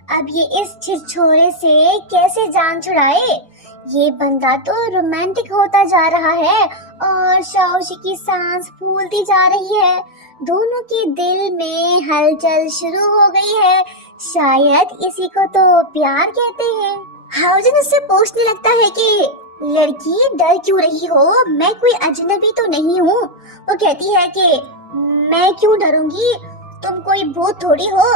अब ये इस छिछोरे से कैसे जान छुड़ाए? ये बंदा तो रोमांटिक होता जा रहा है और शाओशी की सांस फूलती जा रही है। दोनों के दिल में हलचल शुरू हो गई है। शायद इसी को तो प्यार कहते हैं। हाउजन उससे पूछने लगता है कि लड़की डर क्यों रही हो? मैं कोई अजनबी तो नहीं हूँ। वो कहती है कि मैं क्यों डरूंगी, तुम कोई भूत थोड़ी हो,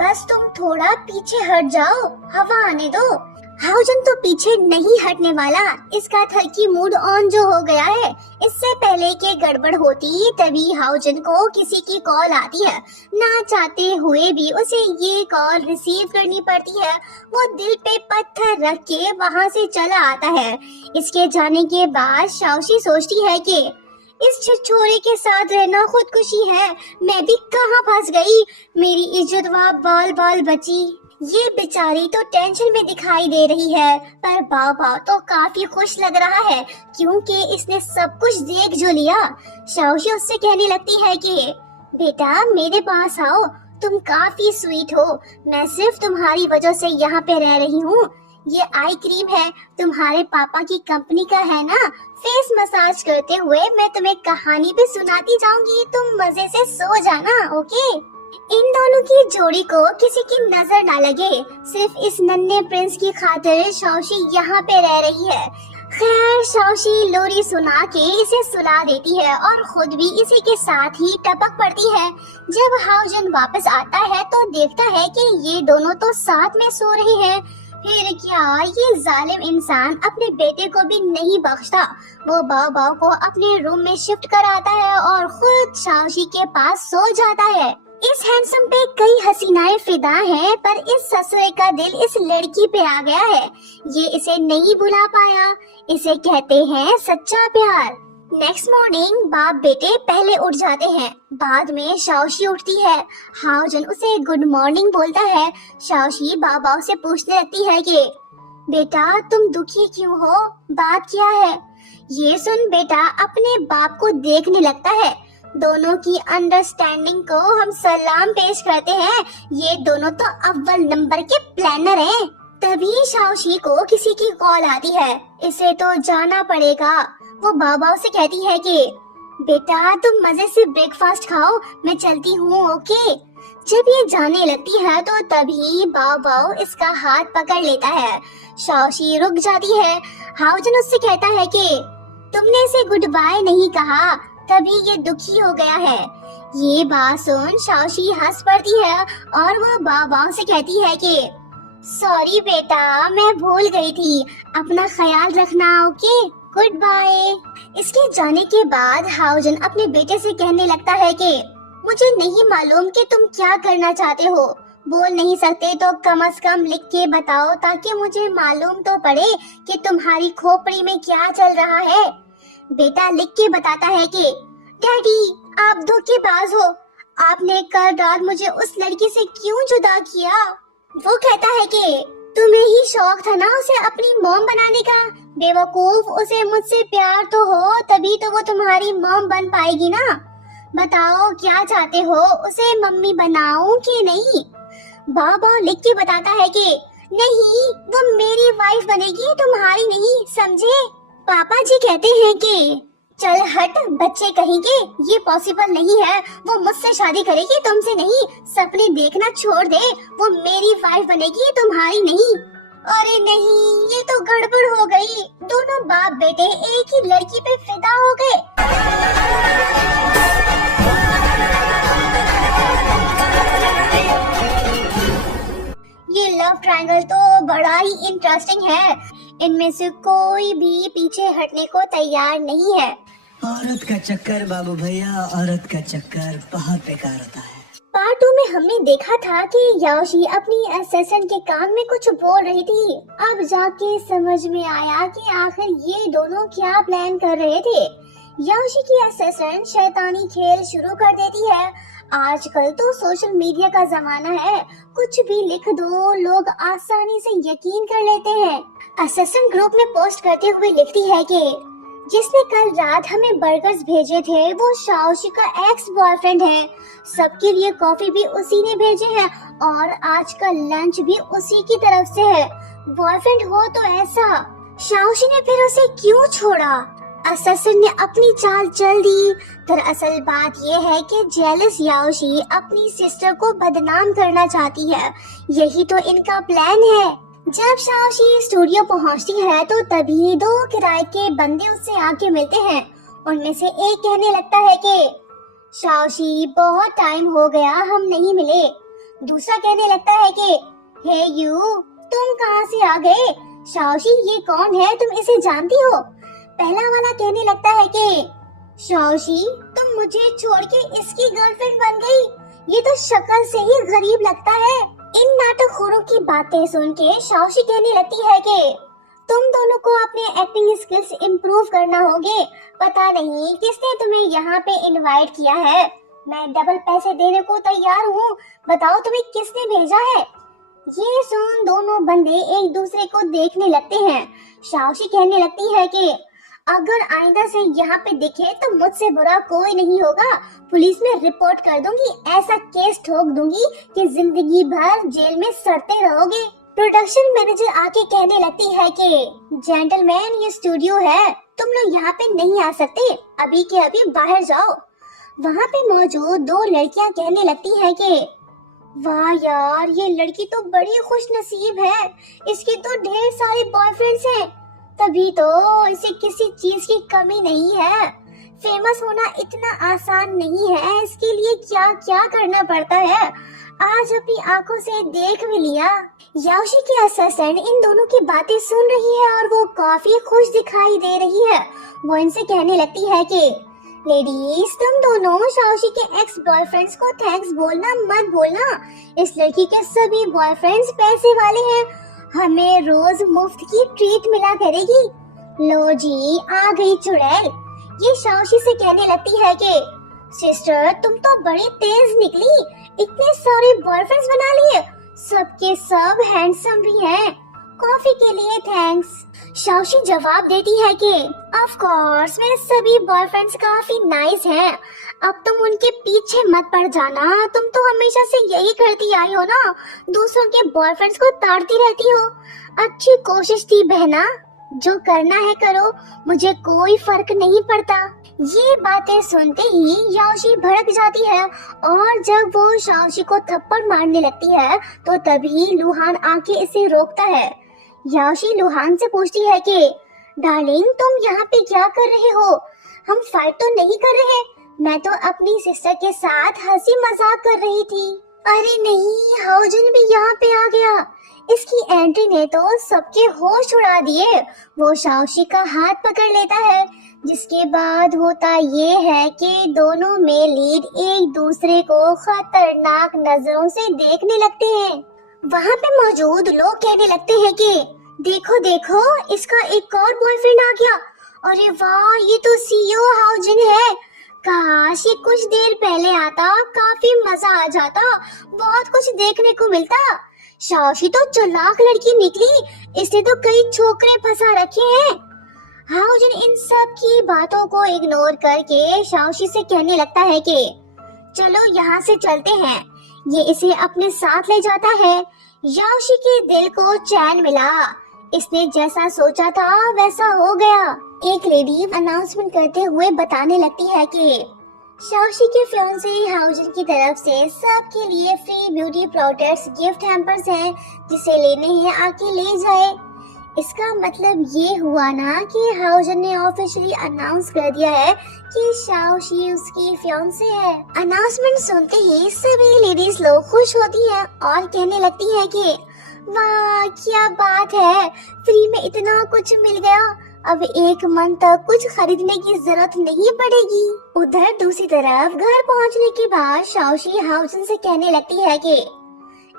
बस तुम थोड़ा पीछे हट जाओ, हवा आने दो। हाउजन तो पीछे नहीं हटने वाला। इसका थरकी मूड ऑन जो हो गया है। इससे पहले कि गड़बड़ होती तभी हाउजन को किसी की कॉल आती है। ना चाहते हुए भी उसे ये कॉल रिसीव करनी पड़ती है। वो दिल पे पत्थर रख के वहाँ से चला आता है। इसके जाने के बाद शाओशी सोचती है कि इस छिछोरे के साथ रहना खुदकुशी है। मैं भी कहाँ फंस गई। मेरी इज्जत वहाँ बाल बाल बची। ये बेचारी तो टेंशन में दिखाई दे रही है, पर बाबा तो काफी खुश लग रहा है क्योंकि इसने सब कुछ देख जो लिया। शाओशी उससे कहने लगती है कि बेटा मेरे पास आओ, तुम काफी स्वीट हो। मैं सिर्फ तुम्हारी वजह से यहाँ पे रह रही हूँ। ये आई क्रीम है, तुम्हारे पापा की कंपनी का है ना। फेस मसाज करते हुए मैं तुम्हें कहानी भी सुनाती जाऊंगी, तुम मजे से सो जाना, ओके। इन दोनों की जोड़ी को किसी की नजर ना लगे, सिर्फ इस नन्हे प्रिंस की खातिर शाओशी यहाँ पे रह रही है। खैर शाओशी लोरी सुना के इसे सुला देती है और खुद भी इसी के साथ ही टपक पड़ती है। जब हाओजन वापस आता है तो देखता है कि ये दोनों तो साथ में सो रहे हैं। फिर क्या, ये जालिम इंसान अपने बेटे को भी नहीं बख्शता। वो बाओ को अपने रूम में शिफ्ट कराता है और खुद शाओशी के पास सो जाता है। इस हैंडसम पे कई हसीनाएं फिदा हैं, पर इस ससुरे का दिल इस लड़की पे आ गया है। ये इसे नहीं भुला पाया। इसे कहते हैं सच्चा प्यार। नेक्स्ट मॉर्निंग बाप बेटे पहले उठ जाते हैं, बाद में शाओशी उठती है। हाओजन उसे गुड मॉर्निंग बोलता है। शाओशी बाबा से पूछने लगती है कि बेटा तुम दुखी क्यों हो, बात क्या है। ये सुन बेटा अपने बाप को देखने लगता है। दोनों की अंडरस्टैंडिंग को हम सलाम पेश करते हैं। ये दोनों तो अव्वल नंबर के प्लानर हैं। तभी शाओशी को किसी की कॉल आती है, इसे तो जाना पड़ेगा। वो बाबा से कहती है कि बेटा तुम मजे से ब्रेकफास्ट खाओ, मैं चलती हूँ, ओके। जब ये जाने लगती है तो तभी बाबा इसका हाथ पकड़ लेता है। शाओशी रुक जाती है। हाओजन उससे कहता है कि तुमने इसे गुड बाय नहीं कहा, तभी ये दुखी हो गया है। ये बात सुन शाओशी हंस पड़ती है और वो बाबा से कहती है कि सॉरी बेटा, मैं भूल गई थी, अपना ख्याल रखना, ओके, गुड बाय। इसके जाने के बाद हाओजन अपने बेटे से कहने लगता है कि मुझे नहीं मालूम कि तुम क्या करना चाहते हो। बोल नहीं सकते तो कम से कम लिख के बताओ ताकि मुझे मालूम तो पड़े कि तुम्हारी खोपड़ी में क्या चल रहा है। बेटा लिख के बताता है कि डैडी आप धोखेबाज हो, आपने कल रात मुझे उस लड़की से क्यों जुदा किया। वो कहता है कि तुम्हें ही शौक था ना उसे अपनी मॉम बनाने का। बेवकूफ, उसे मुझसे प्यार तो हो तभी तो वो तुम्हारी मॉम बन पाएगी ना। बताओ क्या चाहते हो, उसे मम्मी बनाऊं कि नहीं। बाबा लिख के बताता है कि नहीं, वो मेरी वाइफ बनेगी, तुम्हारी नहीं, समझे। पापा जी कहते हैं कि चल हट बच्चे कहेंगे, ये पॉसिबल नहीं है, वो मुझसे शादी करेगी तुमसे नहीं। सपने देखना छोड़ दे, वो मेरी वाइफ बनेगी, तुम्हारी नहीं। अरे नहीं, ये तो गड़बड़ हो गई। दोनों बाप बेटे एक ही लड़की पे फिदा हो गए। ये लव ट्रायंगल तो बड़ा ही इंटरेस्टिंग है। इनमें से कोई भी पीछे हटने को तैयार नहीं है। औरत का चक्कर बाबू भैया, औरत का चक्कर बहुत बेकार होता है। पार्ट 2 में हमने देखा था कि याओशी अपनी असिस्टेंट के कान में कुछ बोल रही थी। अब जाके समझ में आया कि आखिर ये दोनों क्या प्लान कर रहे थे। याओशी की असिस्टेंट शैतानी खेल शुरू कर देती है। आजकल तो सोशल मीडिया का जमाना है, कुछ भी लिख दो लोग आसानी से यकीन कर लेते हैं। असिस्टेंट ग्रुप में पोस्ट करते हुए लिखती है कि जिसने कल रात हमें बर्गर्स भेजे थे वो शाओशी का एक्स बॉयफ्रेंड है। सबके लिए कॉफी भी उसी ने भेजे हैं और आज का लंच भी उसी की तरफ से है। बॉयफ्रेंड हो तो ऐसा, शाओशी ने फिर उसे क्यों छोड़ा। असिस्टेंट ने अपनी चाल चल दी। दरअसल बात ये है कि जेलस याओशी अपनी सिस्टर को बदनाम करना चाहती है। यही तो इनका प्लान है। जब शाओशी स्टूडियो पहुंचती है तो तभी 2 किराए के बंदे उससे आके मिलते हैं। उनमें से एक कहने लगता है कि शाओशी बहुत टाइम हो गया हम नहीं मिले। दूसरा कहने लगता है कि हे यू, तुम कहां से आ गए। शाओशी ये कौन है, तुम इसे जानती हो। पहला वाला कहने लगता है कि शाओशी तुम मुझे छोड़ के इसकी गर्लफ्रेंड बन गई, ये तो शक्ल से ही गरीब लगता है। इन नाटकखोरों की बातें सुन के शाओशी कहने लगती है कि तुम दोनों को अपने एक्टिंग स्किल्स इम्प्रूव करना होंगे। पता नहीं किसने तुम्हें यहाँ पे इनवाइट किया है। मैं डबल पैसे देने को तैयार हूँ। बताओ तुम्हें किसने भेजा है। ये सुन दोनों बंदे एक दूसरे को देखने लगते हैं। शाओशी कहने लगती है कि अगर आइंदा से यहाँ पे दिखे तो मुझसे बुरा कोई नहीं होगा। पुलिस में रिपोर्ट कर दूंगी। ऐसा केस ठोक दूंगी कि जिंदगी भर जेल में सड़ते रहोगे। प्रोडक्शन मैनेजर आके कहने लगती है कि जेंटलमैन ये स्टूडियो है, तुम लोग यहाँ पे नहीं आ सकते। अभी के अभी बाहर जाओ। वहाँ पे मौजूद दो लड़कियाँ कहने लगती है कि वाह यार, ये लड़की तो बड़ी खुशनसीब है। इसके तो ढेर सारे बॉयफ्रेंड्स हैं, तभी तो इसे किसी चीज की कमी नहीं है। फेमस होना इतना आसान नहीं है, इसके लिए क्या क्या करना पड़ता है। आज अपनी आंखों से देख भी लिया। याओशी की असिस्टेंट इन दोनों की बातें सुन रही है और वो काफी खुश दिखाई दे रही है। वो इनसे कहने लगती है कि लेडीज, तुम दोनों शाओशी के एक्स बॉयफ्रेंड्स को थैंक्स बोलना मत भूलना। इस लड़की के सभी बॉयफ्रेंड्स पैसे वाले हैं, हमें रोज मुफ्त की ट्रीट मिला करेगी। लो जी, आ गई चुड़ैल। ये शाओशी से कहने लगती है कि सिस्टर, तुम तो बड़ी तेज निकली। इतने सारे बॉयफ्रेंड्स बना लिए, सबके सब हैंडसम भी हैं। कॉफी के लिए थैंक्स। शाओशी जवाब देती है कि ऑफ कोर्स मेरे सभी बॉयफ्रेंड्स काफी नाइस हैं। अब तुम उनके पीछे मत पड़ जाना। तुम तो हमेशा से यही करती आई हो ना, दूसरों के बॉयफ्रेंड्स को ताड़ती रहती हो। अच्छी कोशिश थी बहना, जो करना है करो, मुझे कोई फर्क नहीं पड़ता। ये बातें सुनते ही याओशी भड़क जाती है और जब वो शाओशी को थप्पड़ मारने लगती है तो तभी लुहान आके इसे रोकता है। याओशी लुहान से पूछती है कि डार्लिंग, तुम यहाँ पे क्या कर रहे हो? हम फाइट तो नहीं कर रहे, मैं तो अपनी सिस्टर के साथ हंसी मजाक कर रही थी। अरे नहीं, हाओजन भी यहाँ पे आ गया। इसकी एंट्री ने तो सबके होश उड़ा दिए। वो शाओशी का हाथ पकड़ लेता है, जिसके बाद होता ये है कि दोनों में लीड एक दूसरे को खतरनाक नजरों से देखने लगते हैं। वहाँ पे मौजूद लोग कहने लगते हैं कि देखो देखो, इसका एक और बॉयफ्रेंड आ गया। अरे वाह, ये तो सीईओ हाओजन है। काश ये कुछ देर पहले आता, काफी मजा आ जाता, बहुत कुछ देखने को मिलता। शाओशी तो चालाक लड़की निकली, इसने तो कई छोकरे फंसा रखे हैं। हाओजन इन सब की बातों को इग्नोर करके शाओशी से कहने लगता है कि चलो यहाँ से चलते हैं। ये इसे अपने साथ ले जाता है। याओशी के दिल को चैन मिला। इसने जैसा सोचा था वैसा हो गया। एक लेडी अनाउंसमेंट करते हुए बताने लगती है कि शाओशी के फियांसे हाओजन की तरफ से सबके लिए free beauty products gift hampers हैं, जिसे लेने हैं आके ले जाए। इसका मतलब ये हुआ ना कि हाओजन ने ऑफिशियली अनाउंस कर दिया है कि शाओशी उसकी फियांसे है। अनाउंसमेंट सुनते ही सभी लेडीज लोग खुश होती हैं और कहने लगती हैं कि वाह क्या बात है, फ्री में इतना कुछ मिल गया, अब एक मंथ तक कुछ खरीदने की जरूरत नहीं पड़ेगी। उधर दूसरी तरफ घर पहुंचने के बाद शाओशी हाओजन से कहने लगती है कि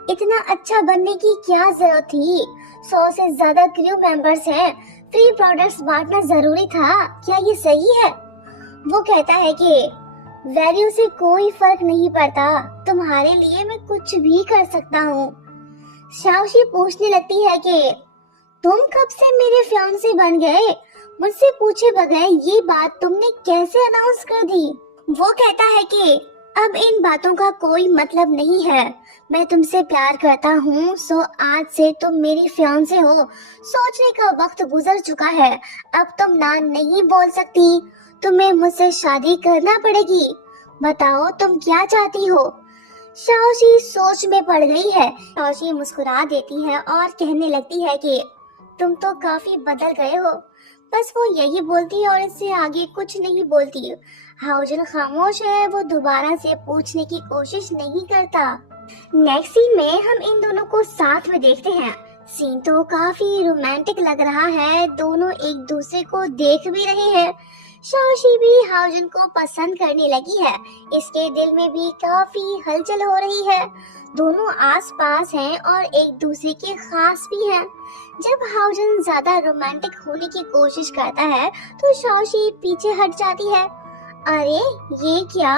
इतना अच्छा बनने की क्या जरूरत थी, 100 से ज्यादा क्रू मेंबर्स हैं, फ्री प्रोडक्ट्स बांटना जरूरी था, क्या ये सही है? वो कहता है कि वैल्यू से कोई फर्क नहीं पड़ता, तुम्हारे लिए मैं कुछ भी कर सकता हूँ। शाओशी पूछने लगती है कि तुम कब से मेरे फियांसे बन गए? मुझसे पूछे बगैर ये बात तुमने कैसे अनाउंस कर दी? वो कहता है कि अब इन बातों का कोई मतलब नहीं है, मैं तुमसे प्यार करता हूँ, सो आज से तुम मेरी फियांसे हो। सोचने का वक्त गुजर चुका है, अब तुम ना नहीं बोल सकती, तुम्हें मुझसे शादी करना पड़ेगी। बताओ तुम क्या चाहती हो? शाओशी सोच में पड़ गई है। शाओशी मुस्कुरा देती है और कहने लगती है कि तुम तो काफी बदल गए हो। बस वो यही बोलती है और इससे आगे कुछ नहीं बोलती। हाओजन खामोश है, वो दोबारा से पूछने की कोशिश नहीं करता। नेक्स्ट सीन में हम इन दोनों को साथ में देखते हैं। सीन तो काफी रोमांटिक लग रहा है, दोनों एक दूसरे को देख भी रहे हैं। शाओशी भी हाउजन को पसंद करने लगी है। इसके दिल में भी काफी हलचल हो रही है। दोनों आसपास हैं और एक दूसरे के खास भी हैं। जब हाउजन ज्यादा रोमांटिक होने की कोशिश करता है तो शाओशी पीछे हट जाती है। अरे ये क्या?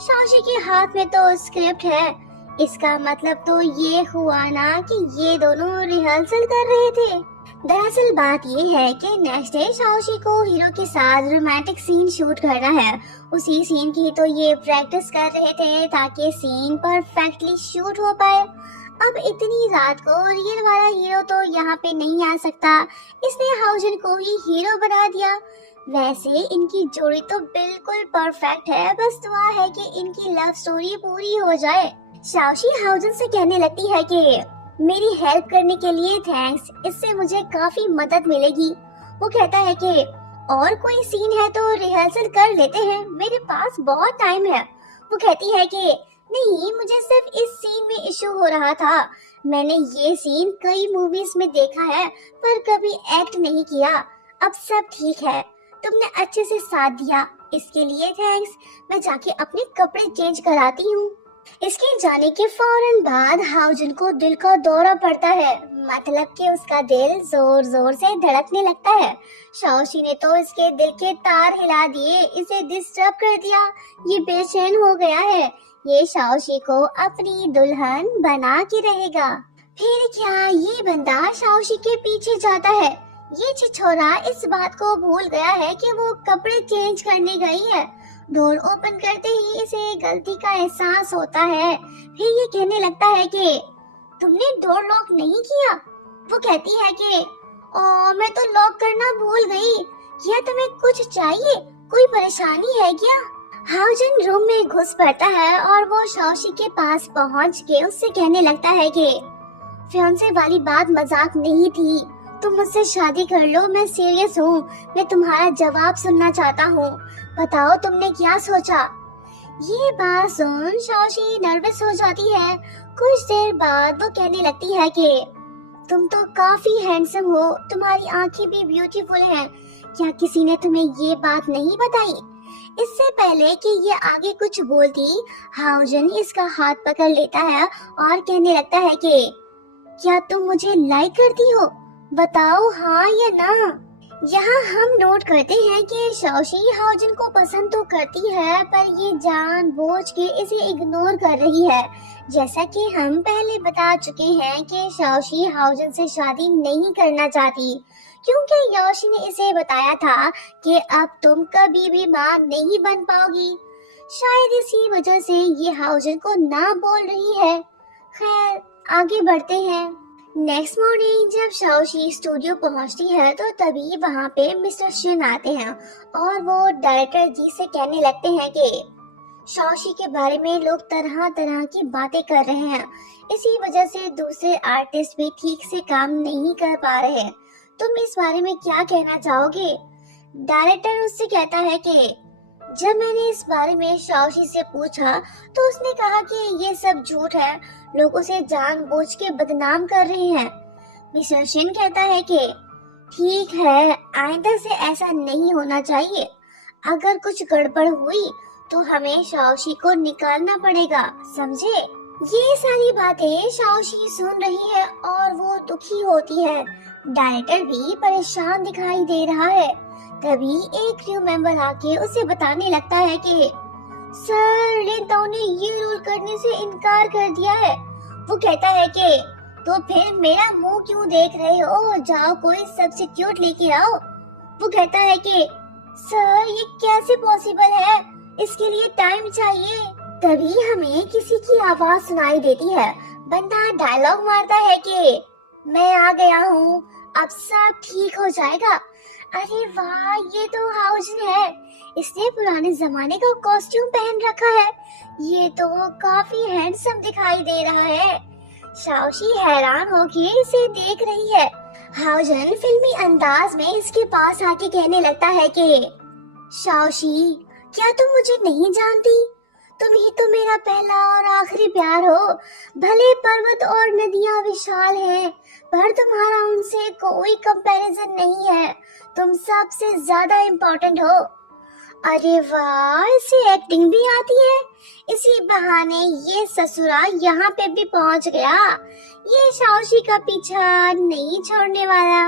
शाओशी के हाथ में तो स्क्रिप्ट है। इसका मतलब तो ये हुआ ना कि ये दोनों रिहर्सल कर रहे थे। दरअसल बात ये है कि नेक्स्ट डे शाओशी को हीरो के साथ रोमांटिक सीन शूट करना है। उसी सीन की तो ये प्रैक्टिस कर रहे थे ताकि सीन परफेक्टली शूट हो पाए। अब इतनी रात को रियल वाला हीरो तो यहाँ पे नहीं आ सकता, इसलिए हाउजन को ही हीरो बना दिया। वैसे इनकी जोड़ी तो बिल्कुल परफेक्ट है, बस दुआ है कि इनकी लव स्टोरी पूरी हो जाए। शाओशी हाउजन से कहने लगती है कि मेरी हेल्प करने के लिए थैंक्स, इससे मुझे काफी मदद मिलेगी। वो कहता है कि और कोई सीन है तो रिहर्सल कर लेते हैं, मेरे पास बहुत टाइम है। वो कहती है कि नहीं, मुझे सिर्फ इस सीन में इशू हो रहा था। मैंने ये सीन कई मूवीज में देखा है पर कभी एक्ट नहीं किया। अब सब ठीक है, तुमने अच्छे से साथ दिया, इसके लिए थैंक्स। मैं जाके अपने कपड़े चेंज कराती हूँ। इसके जाने के फौरन बाद हाउजन को दिल का दौरा पड़ता है, मतलब कि उसका दिल जोर जोर से धड़कने लगता है। शाओशी ने तो इसके दिल के तार हिला दिए, इसे डिस्टर्ब कर दिया। ये बेचैन हो गया है, ये शाओशी को अपनी दुल्हन बना के रहेगा। फिर क्या ये बंदा शाओशी के पीछे जाता है। ये छिछोरा इस बात को भूल गया है कि वो कपड़े चेंज करने गई है। डोर ओपन करते ही इसे गलती का एहसास होता है। फिर ये कहने लगता है कि तुमने डोर लॉक नहीं किया। वो कहती है कि मैं तो लॉक करना भूल गई। क्या तुम्हें कुछ चाहिए? कोई परेशानी है क्या? हाउजन रूम में घुस पड़ता है और वो शाओशी के पास पहुंच के उससे कहने लगता है कि फियांसे वाली बात मजाक नहीं थी, तुम मुझसे शादी कर लो, मैं सीरियस हूँ। मैं तुम्हारा जवाब सुनना चाहता हूँ, बताओ तुमने क्या सोचा। ये बात सुन शाओशी नर्वस हो जाती है। कुछ देर बाद वो कहने लगती है कि तुम तो काफी हैंडसम हो, तुम्हारी आंखें भी ब्यूटीफुल हैं। क्या किसी ने तुम्हें ये बात नहीं बताई? इससे पहले कि ये आगे कुछ बोलती, हाउजन इसका हाथ पकड़ लेता है और कहने लगता है कि क्या तुम मुझे लाइक करती हो? बताओ हाँ या ना। यहाँ हम नोट करते हैं कि शाओशी हाउजन को पसंद तो करती है पर ये जानबूझ के इसे इग्नोर कर रही है। जैसा कि हम पहले बता चुके हैं कि शाओशी हाउजन से शादी नहीं करना चाहती, क्योंकि योशी ने इसे बताया था कि अब तुम कभी भी मां नहीं बन पाओगी। शायद इसी वजह से ये हाउजन को ना बोल रही है। खैर आगे बढ़ते हैं। नेक्स्ट मॉर्निंग जब शाओशी स्टूडियो पहुंचती है तो तभी वहां पे मिस्टर शिन आते हैं और वो डायरेक्टर जी से कहने लगते हैं कि शाओशी के बारे में लोग तरह तरह की बातें कर रहे हैं, इसी वजह से दूसरे आर्टिस्ट भी ठीक से काम नहीं कर पा रहे हैं। तुम इस बारे में क्या कहना चाहोगे? डायरेक्टर उससे कहता है कि जब मैंने इस बारे में शाओशी से पूछा तो उसने कहा कि ये सब झूठ है, लोग उसे जानबूझ के बदनाम कर रहे हैं। मिस्टर शिन कहता है कि ठीक है, आइंदा से ऐसा नहीं होना चाहिए। अगर कुछ गड़बड़ हुई तो हमें शाओशी को निकालना पड़ेगा, समझे? ये सारी बातें शाओशी सुन रही है और वो दुखी होती है। डायरेक्टर भी परेशान दिखाई दे रहा है। तभी एक क्रू मेंबर आके उसे बताने लगता है कि सर लिंताओ ने ये रोल करने से इनकार कर दिया है। वो कहता है कि तो फिर मेरा मुंह क्यों देख रहे हो, जाओ कोई सब्स्टिट्यूट लेके आओ। वो कहता है कि सर ये कैसे पॉसिबल है, इसके लिए टाइम चाहिए। तभी हमें किसी की आवाज सुनाई देती है। बंदा डायलॉग मारता है कि मैं आ गया हूँ, अब सब ठीक हो जाएगा। अरे वाह, ये तो हाउजन है, इसने पुराने जमाने का कॉस्ट्यूम पहन रखा है। ये तो काफी हैंडसम दिखाई दे रहा है। शाओशी हैरान होके इसे देख रही है। हाउजन फिल्मी अंदाज में इसके पास आके कहने लगता है कि शाओशी क्या तुम मुझे नहीं जानती? तुम ही तो मेरा पहला और आखिरी प्यार हो। भले पर्वत और नदियां विशाल हैं, पर तुम्हारा उनसे कोई कंपैरिजन नहीं है। तुम सबसे ज्यादा इम्पोर्टेंट हो। अरे वाह, इसे एक्टिंग भी आती है। इसी बहाने ये ससुरा यहाँ पे भी पहुंच गया। ये शाओशी का पीछा नहीं छोड़ने वाला।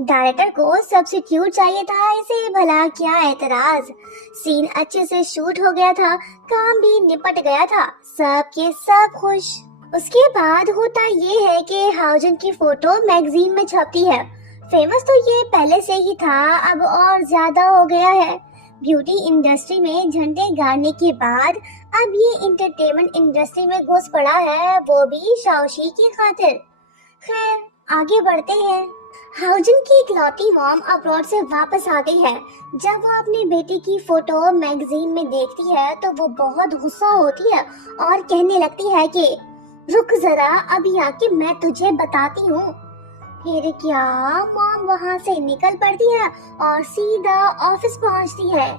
डायरेक्टर को सब्स्टिट्यूट चाहिए था, इसे भला क्या एतराज। सीन अच्छे से शूट हो गया था, काम भी निपट गया था, सब के सब खुश। उसके बाद होता ये है कि हाउजन की फोटो मैगजीन में छपती है। फेमस तो ये पहले से ही था, अब और ज्यादा हो गया है। ब्यूटी इंडस्ट्री में झंडे गाड़ने के बाद अब ये इंटरटेनमेंट इंडस्ट्री में घुस पड़ा है, वो भी शाओशी की खातिर। खैर, आगे बढ़ते हैं। हाउजन की इकलौती मॉम अब्रॉड से वापस आ गई है। जब वो अपनी बेटी की फोटो मैगजीन में देखती है तो वो बहुत गुस्सा होती है और कहने लगती है कि रुक जरा, अभी आके मैं तुझे बताती हूँ। फिर क्या, मॉम वहाँ से निकल पड़ती है और सीधा ऑफिस पहुँचती है।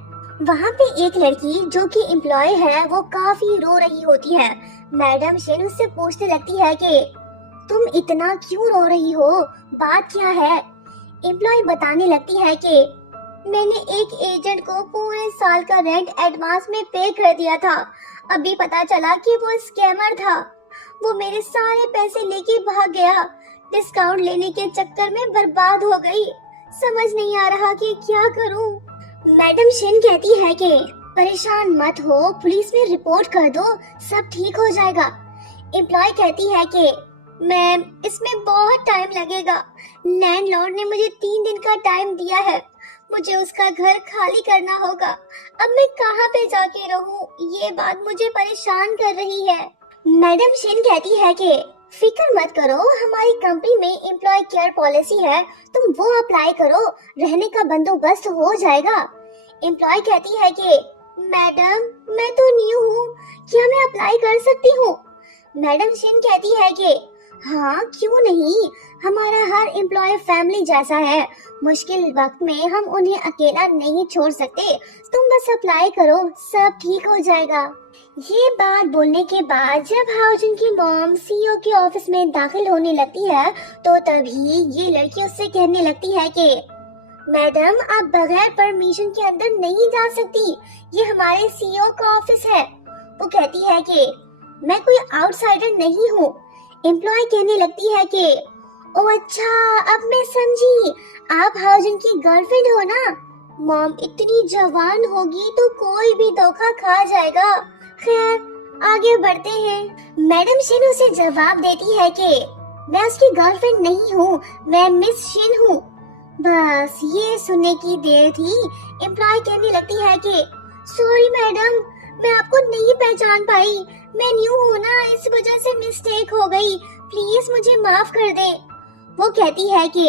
वहाँ पे एक लड़की जो कि एम्प्लॉय है, वो काफी रो रही होती है। मैडम शिन उससे पूछने लगती है कि तुम इतना क्यों रो रही हो, बात क्या है। एम्प्लॉय बताने लगती है कि मैंने एक एजेंट को पूरे साल का रेंट एडवांस में पे कर दिया था। अभी पता चला कि वो स्कैमर था। वो मेरे सारे पैसे लेके भाग गया। डिस्काउंट लेने के चक्कर में बर्बाद हो गई। समझ नहीं आ रहा कि क्या करूं। मैडम शिन कहती है कि परेशान मत हो, पुलिस में रिपोर्ट कर दो, सब ठीक हो जाएगा। एम्प्लॉय कहती है कि मैम, इसमें बहुत टाइम लगेगा। लैंडलॉर्ड ने मुझे 3 दिन का टाइम दिया है। मुझे उसका घर खाली करना होगा। अब मैं कहाँ पे जाके रहूं, ये बात मुझे परेशान कर रही है। मैडम शिन कहती है कि फिक्र मत करो, हमारी कंपनी में एम्प्लॉय केयर पॉलिसी है, तुम वो अप्लाई करो, रहने का बंदोबस्त हो जाएगा। एम्प्लॉय कहती है कि मैडम, मैं तो न्यू हूँ, क्या मैं अप्लाई कर सकती हूँ। मैडम शिन कहती है कि हाँ, क्यों नहीं, हमारा हर एम्प्लॉय फैमिली जैसा है। मुश्किल वक्त में हम उन्हें अकेला नहीं छोड़ सकते, तुम बस अप्लाई करो, सब ठीक हो जाएगा। ये बात बोलने के बाद जब हाउजन की मॉम सीईओ के ऑफिस में दाखिल होने लगती है तो तभी ये लड़की उससे कहने लगती है कि मैडम, आप बगैर परमिशन के अंदर नहीं जा सकती, ये हमारे सीईओ का ऑफिस है। वो कहती है कि मैं कोई आउटसाइडर नहीं हूँ। एम्प्लॉय कहने लगती है कि ओ अच्छा, अब मैं समझी, आप हाउजन की गर्लफ्रेंड हो ना। मॉम इतनी जवान होगी तो कोई भी धोखा खा जाएगा। खैर, आगे बढ़ते हैं। मैडम शिन उसे जवाब देती है कि मैं उसकी गर्लफ्रेंड नहीं हूँ, मैं मिस शिन हूँ। बस ये सुनने की देर थी। एम्प्लॉय कहने लगती है कि सॉरी मैडम, मैं आपको नहीं पहचान पाई, मैं न्यू हूँ ना, इस वजह से मिस्टेक हो गई, प्लीज मुझे माफ कर दे। वो कहती है कि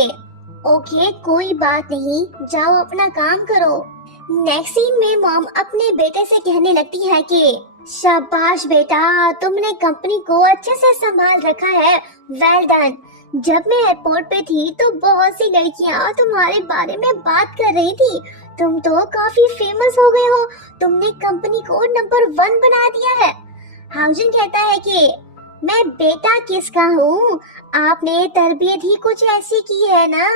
ओके, कोई बात नहीं, जाओ अपना काम करो। नेक्स्ट सीन में मॉम अपने बेटे से कहने लगती है कि शाबाश बेटा, तुमने कंपनी को अच्छे से संभाल रखा है, वेल डन। जब मैं एयरपोर्ट पे थी तो बहुत सी लड़कियां तुम्हारे बारे में बात कर रही थी। तुम तो काफी फेमस हो गए हो, तुमने कंपनी को नंबर 1 बना दिया है। हाउजन कहता है कि मैं बेटा किसका हूँ, आपने तरबियत ही कुछ ऐसी की है ना।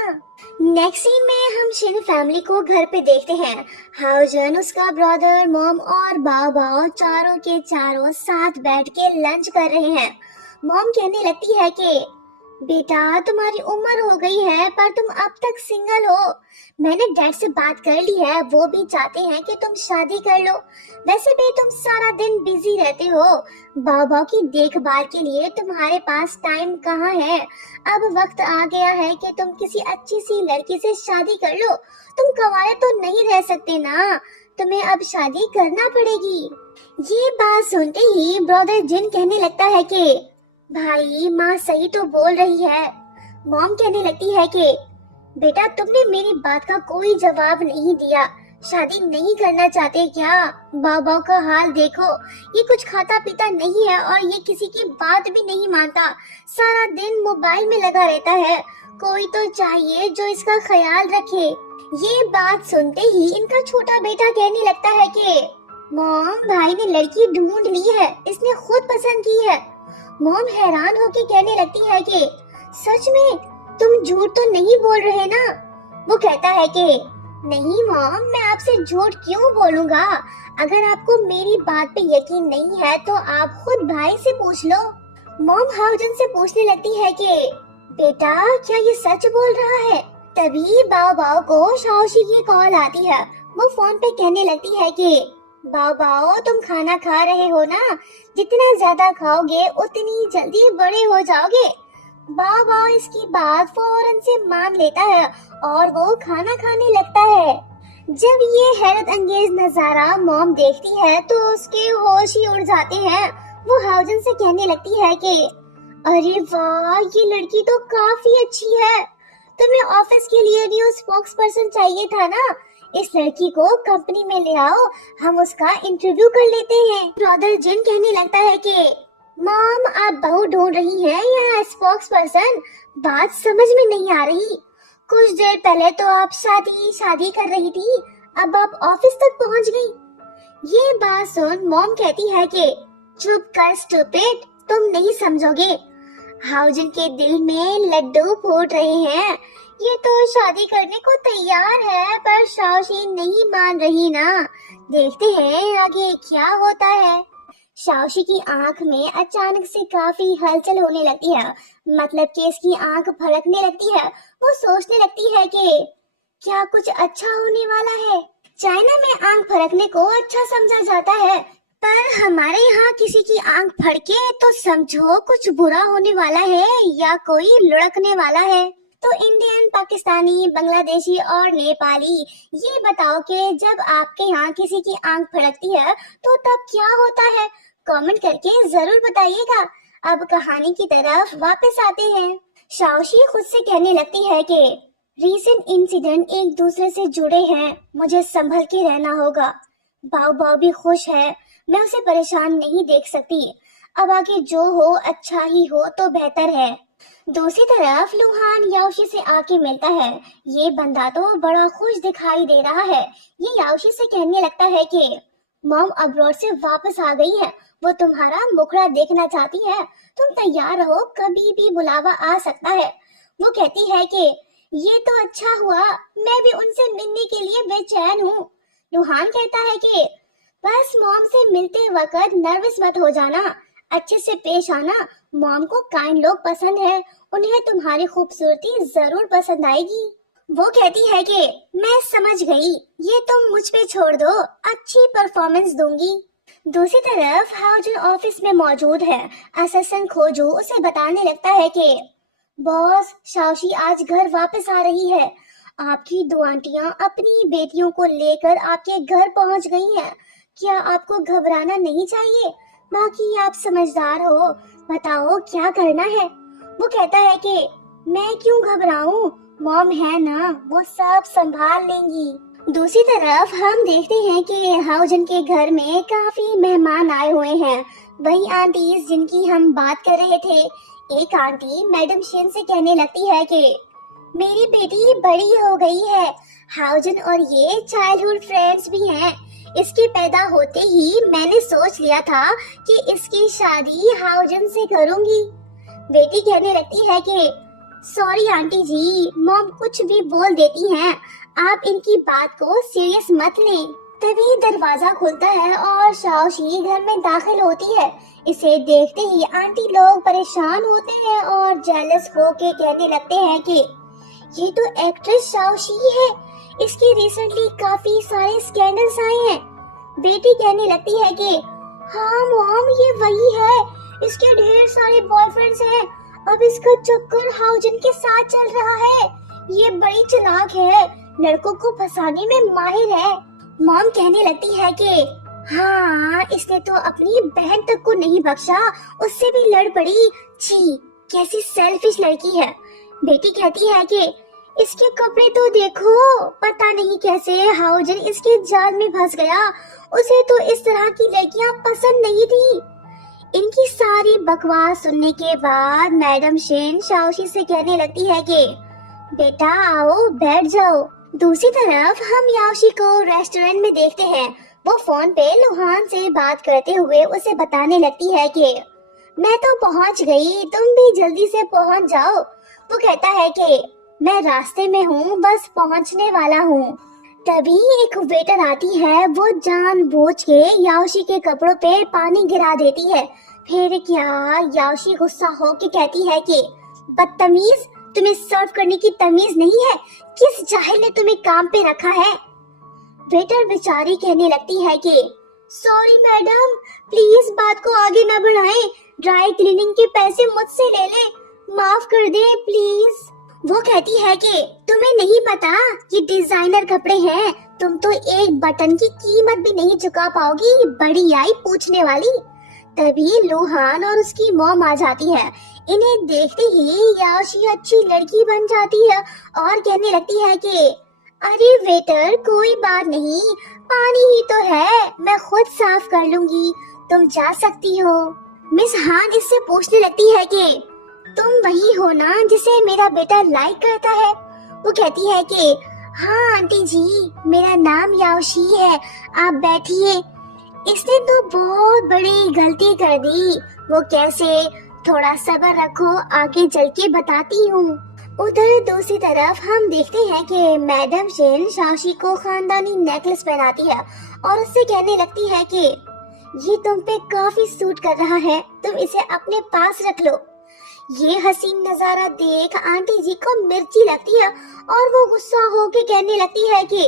नेक्स्ट सीन में हम शिन फैमिली को घर पे देखते हैं। हाउजन, उसका ब्रदर, मॉम और बाबा चारों के चारों साथ बैठ के लंच कर रहे हैं। मॉम कहने लगती है कि बेटा, तुम्हारी उम्र हो गई है पर तुम अब तक सिंगल हो। मैंने डैड से बात कर ली है, वो भी चाहते हैं कि तुम शादी कर लो। वैसे भी तुम सारा दिन बिजी रहते हो, बाबा की देखभाल के लिए तुम्हारे पास टाइम कहाँ है। अब वक्त आ गया है कि तुम किसी अच्छी सी लड़की से शादी कर लो। तुम कुंवारे तो नहीं रह सकते ना, तुम्हें अब शादी करना पड़ेगी। ये बात सुनते ही ब्रदर जिन कहने लगता है कि भाई, माँ सही तो बोल रही है। मॉम कहने लगती है कि बेटा, तुमने मेरी बात का कोई जवाब नहीं दिया, शादी नहीं करना चाहते क्या? बाबा का हाल देखो, ये कुछ खाता पीता नहीं है और ये किसी की बात भी नहीं मानता, सारा दिन मोबाइल में लगा रहता है। कोई तो चाहिए जो इसका ख्याल रखे। ये बात सुनते ही इनका छोटा बेटा कहने लगता है कि मॉम, भाई ने लड़की ढूंढ ली है, इसने खुद पसंद की है। मॉम हैरान होके कहने लगती है कि सच में, तुम झूठ तो नहीं बोल रहे ना? वो कहता है कि नहीं मॉम, मैं आपसे झूठ क्यों बोलूंगा। अगर आपको मेरी बात पे यकीन नहीं है तो आप खुद भाई से पूछ लो। मॉम हाउजन से पूछने लगती है कि बेटा क्या ये सच बोल रहा है। तभी बाओ बाओ को शाओशी की कॉल आती है। वो फोन पे कहने लगती है कि बाओ बाओ तुम खाना खा रहे हो ना, जितना ज्यादा खाओगे उतनी जल्दी बड़े हो जाओगे। बाओ बाओ इसकी बात फौरन से मान लेता है और वो खाना खाने लगता है। जब ये हैरत अंगेज नजारा मॉम देखती है तो उसके होश ही उड़ जाते हैं। वो हाउजन से कहने लगती है कि अरे वाह, ये लड़की तो काफी अच्छी है। तुम्हें ऑफिस के लिए न्यू स्पोक्स पर्सन चाहिए था ना, इस लड़की को कंपनी में ले आओ, हम उसका इंटरव्यू कर लेते हैं। ब्रदर जिन कहने लगता है कि मॉम आप बहू ढूंढ रही हैं या स्पोक्स पर्सन, बात समझ में नहीं आ रही। कुछ देर पहले तो आप शादी कर रही थी, अब आप ऑफिस तक पहुंच गई। ये बात सुन मॉम कहती है कि चुप कर स्टूपिड, तुम नहीं समझोगे। हाउजन के दिल में लड्डू फूट रहे हैं। ये तो शादी करने को तैयार है पर शाओशी नहीं मान रही ना। देखते हैं आगे क्या होता है। शाओशी की आंख में अचानक से काफी हलचल होने लगती है, मतलब कि इसकी आंख फड़कने लगती है। वो सोचने लगती है कि क्या कुछ अच्छा होने वाला है। चाइना में आंख फड़कने को अच्छा समझा जाता है, पर हमारे यहाँ किसी की आंख फड़के तो समझो कुछ बुरा होने वाला है या कोई लुढ़कने वाला है। तो इंडियन, पाकिस्तानी, बांग्लादेशी और नेपाली, ये बताओ कि जब आपके यहाँ किसी की आंख फड़कती है तो तब क्या होता है? कमेंट करके जरूर बताइएगा। अब कहानी की तरफ वापस आते हैं। शाओशी खुद से कहने लगती है कि रीसेंट इंसिडेंट एक दूसरे से जुड़े हैं, मुझे संभल के रहना होगा। बाओ बाओ भी खुश है, मैं उसे परेशान नहीं देख सकती। अब आगे जो हो अच्छा ही हो तो बेहतर है। दूसरी तरफ लुहान याओशी से आके मिलता है। ये बंदा तो बड़ा खुश दिखाई दे रहा है। ये याओशी से कहने लगता है कि मॉम अब्रॉड से वापस आ गई है, वो तुम्हारा मुखड़ा देखना चाहती है, तुम तैयार रहो, कभी भी बुलावा आ सकता है। वो कहती है कि ये तो अच्छा हुआ, मैं भी उनसे मिलने के लिए बेचैन हूँ। लुहान कहता है कि बस मॉम से मिलते वक्त नर्वस मत हो जाना, अच्छे से पेश आना। मॉम को काइंड लोग पसंद है, उन्हें तुम्हारी खूबसूरती जरूर पसंद आएगी। वो कहती है कि मैं समझ गई, ये तुम मुझ पे छोड़ दो, अच्छी परफॉर्मेंस दूंगी। दूसरी तरफ हाउजन ऑफिस में मौजूद है। असिस्टेंट खोजू उसे बताने लगता है कि बॉस शाओशी आज घर वापस आ रही है। आपकी दो आंटियां अपनी बेटियों को लेकर आपके घर पहुंच गई हैं। क्या आपको घबराना नहीं चाहिए? बाकी आप समझदार हो, बताओ क्या करना है। वो कहता है कि मैं क्यों घबराऊं, मॉम है ना, वो सब संभाल लेंगी। दूसरी तरफ हम देखते हैं कि हाउजन के घर में काफी मेहमान आए हुए हैं। वही आंटीज जिनकी हम बात कर रहे थे। एक आंटी मैडम शेन से कहने लगती है कि मेरी बेटी बड़ी हो गई है, हाउजन और ये चाइल्डहुड फ्रेंड्स भी हैं। इसके पैदा होते ही मैंने सोच लिया था कि इसकी शादी हाउजन से करूंगी। बेटी कहने लगती है कि सॉरी आंटी जी, मॉम कुछ भी बोल देती हैं, आप इनकी बात को सीरियस मत लें। तभी दरवाजा खुलता है और शाओशी घर में दाखिल होती है। इसे देखते ही आंटी लोग परेशान होते हैं और जेलस होके कहने लगते हैं कि ये तो एक्ट्रेस शाओशी है, इसके रिसेंटली काफी सारे स्कैंडल्स आए हैं। बेटी कहने लगती है कि हाँ मॉम, ये वही है, इसके ढेर सारे बॉयफ्रेंड्स हैं, अब इसका चक्कर हाउजन के साथ चल रहा है। ये बड़ी चालाक है, लड़कों को फंसाने में माहिर है। मॉम कहने लगती है कि हाँ, इसने तो अपनी बहन तक को नहीं बख्शा, उससे भी लड़ पड़ी। छी, कैसी सेल्फिश लड़की है। बेटी कहती है कि इसके कपड़े तो देखो, पता नहीं कैसे हाउजन इसके जाल में फंस गया। उसे तो इस तरह की लड़कियां पसंद नहीं थी। इनकी सारी बकवास सुनने के बाद मैडम शेन शाओशी से कहने लगती है कि बेटा आओ बैठ जाओ। दूसरी तरफ हम याओशी को रेस्टोरेंट में देखते हैं। वो फोन पे लुहान से बात करते हुए उसे बताने लगती है कि मैं तो पहुंच गई, तुम भी जल्दी से पहुंच जाओ। वो कहता है कि मैं रास्ते में हूँ, बस पहुंचने वाला हूँ। तभी एक वेटर आती है, वो जानबूझ के याओशी के कपड़ों पे पानी गिरा देती है। फिर क्या, याओशी गुस्सा होके कहती है कि बदतमीज, तुम्हें सर्व करने की तमीज नहीं है? किस जाहिल ने तुम्हें काम पे रखा है? वेटर बेचारी कहने लगती है कि सॉरी मैडम, प्लीज बात को आगे न बढ़ाएं, ड्राई क्लीनिंग के पैसे मुझसे ले लें, माफ कर दे प्लीज। वो कहती है कि तुम्हें नहीं पता ये डिजाइनर कपड़े हैं, तुम तो एक बटन की कीमत भी नहीं चुका पाओगी, बड़ी आई पूछने वाली। तभी लुहान और उसकी मॉम आ जाती है। इन्हें देखते ही याओशी अच्छी लड़की बन जाती है और कहने लगती है कि अरे वेटर, कोई बात नहीं, पानी ही तो है, मैं खुद साफ कर लूंगी, तुम जा सकती हो। मिस हान इससे पूछने लगती है कि तुम वही हो ना जिसे मेरा बेटा लाइक करता है? वो कहती है कि हाँ आंटी जी, मेरा नाम याओशी है, आप बैठिए। इसने तो बहुत बड़ी गलती कर दी। वो कैसे? थोड़ा सब्र रखो, आगे चल के बताती हूँ। उधर दूसरी तरफ हम देखते हैं कि मैडम शिन शाओशी को खानदानी नेकलेस पहनाती है और उससे कहने लगती है कि ये तुम पे काफी सूट कर रहा है, तुम इसे अपने पास रख लो। ये हसीन नजारा देख आंटी जी को मिर्ची लगती है और वो गुस्सा होके कहने लगती है कि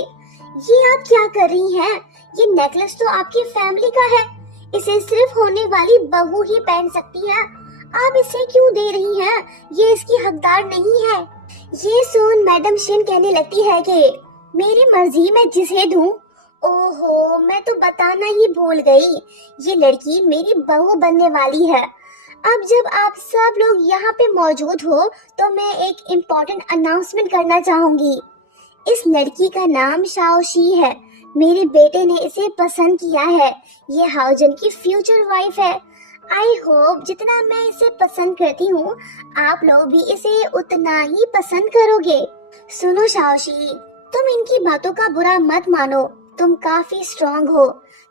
ये आप क्या कर रही हैं? ये नेकलेस तो आपकी फैमिली का है, इसे सिर्फ होने वाली बहू ही पहन सकती है, आप इसे क्यों दे रही हैं? ये इसकी हकदार नहीं है। ये सुन मैडम शिन कहने लगती है कि मेरी मर्जी, मैं जिसे दूं। ओहो, मैं तो बताना ही भूल गई, ये लड़की मेरी बहू बनने वाली है। अब जब आप सब लोग यहाँ पे मौजूद हो तो मैं एक इम्पोर्टेंट अनाउंसमेंट करना चाहूंगी। इस लड़की का नाम शाओशी है, मेरे बेटे ने इसे पसंद किया है, ये हाओजन की फ्यूचर वाइफ है। आई होप जितना मैं इसे पसंद करती हूँ, आप लोग भी इसे उतना ही पसंद करोगे। सुनो शाओशी, तुम इनकी बातों का बुरा मत मानो, तुम काफी स्ट्रॉन्ग हो,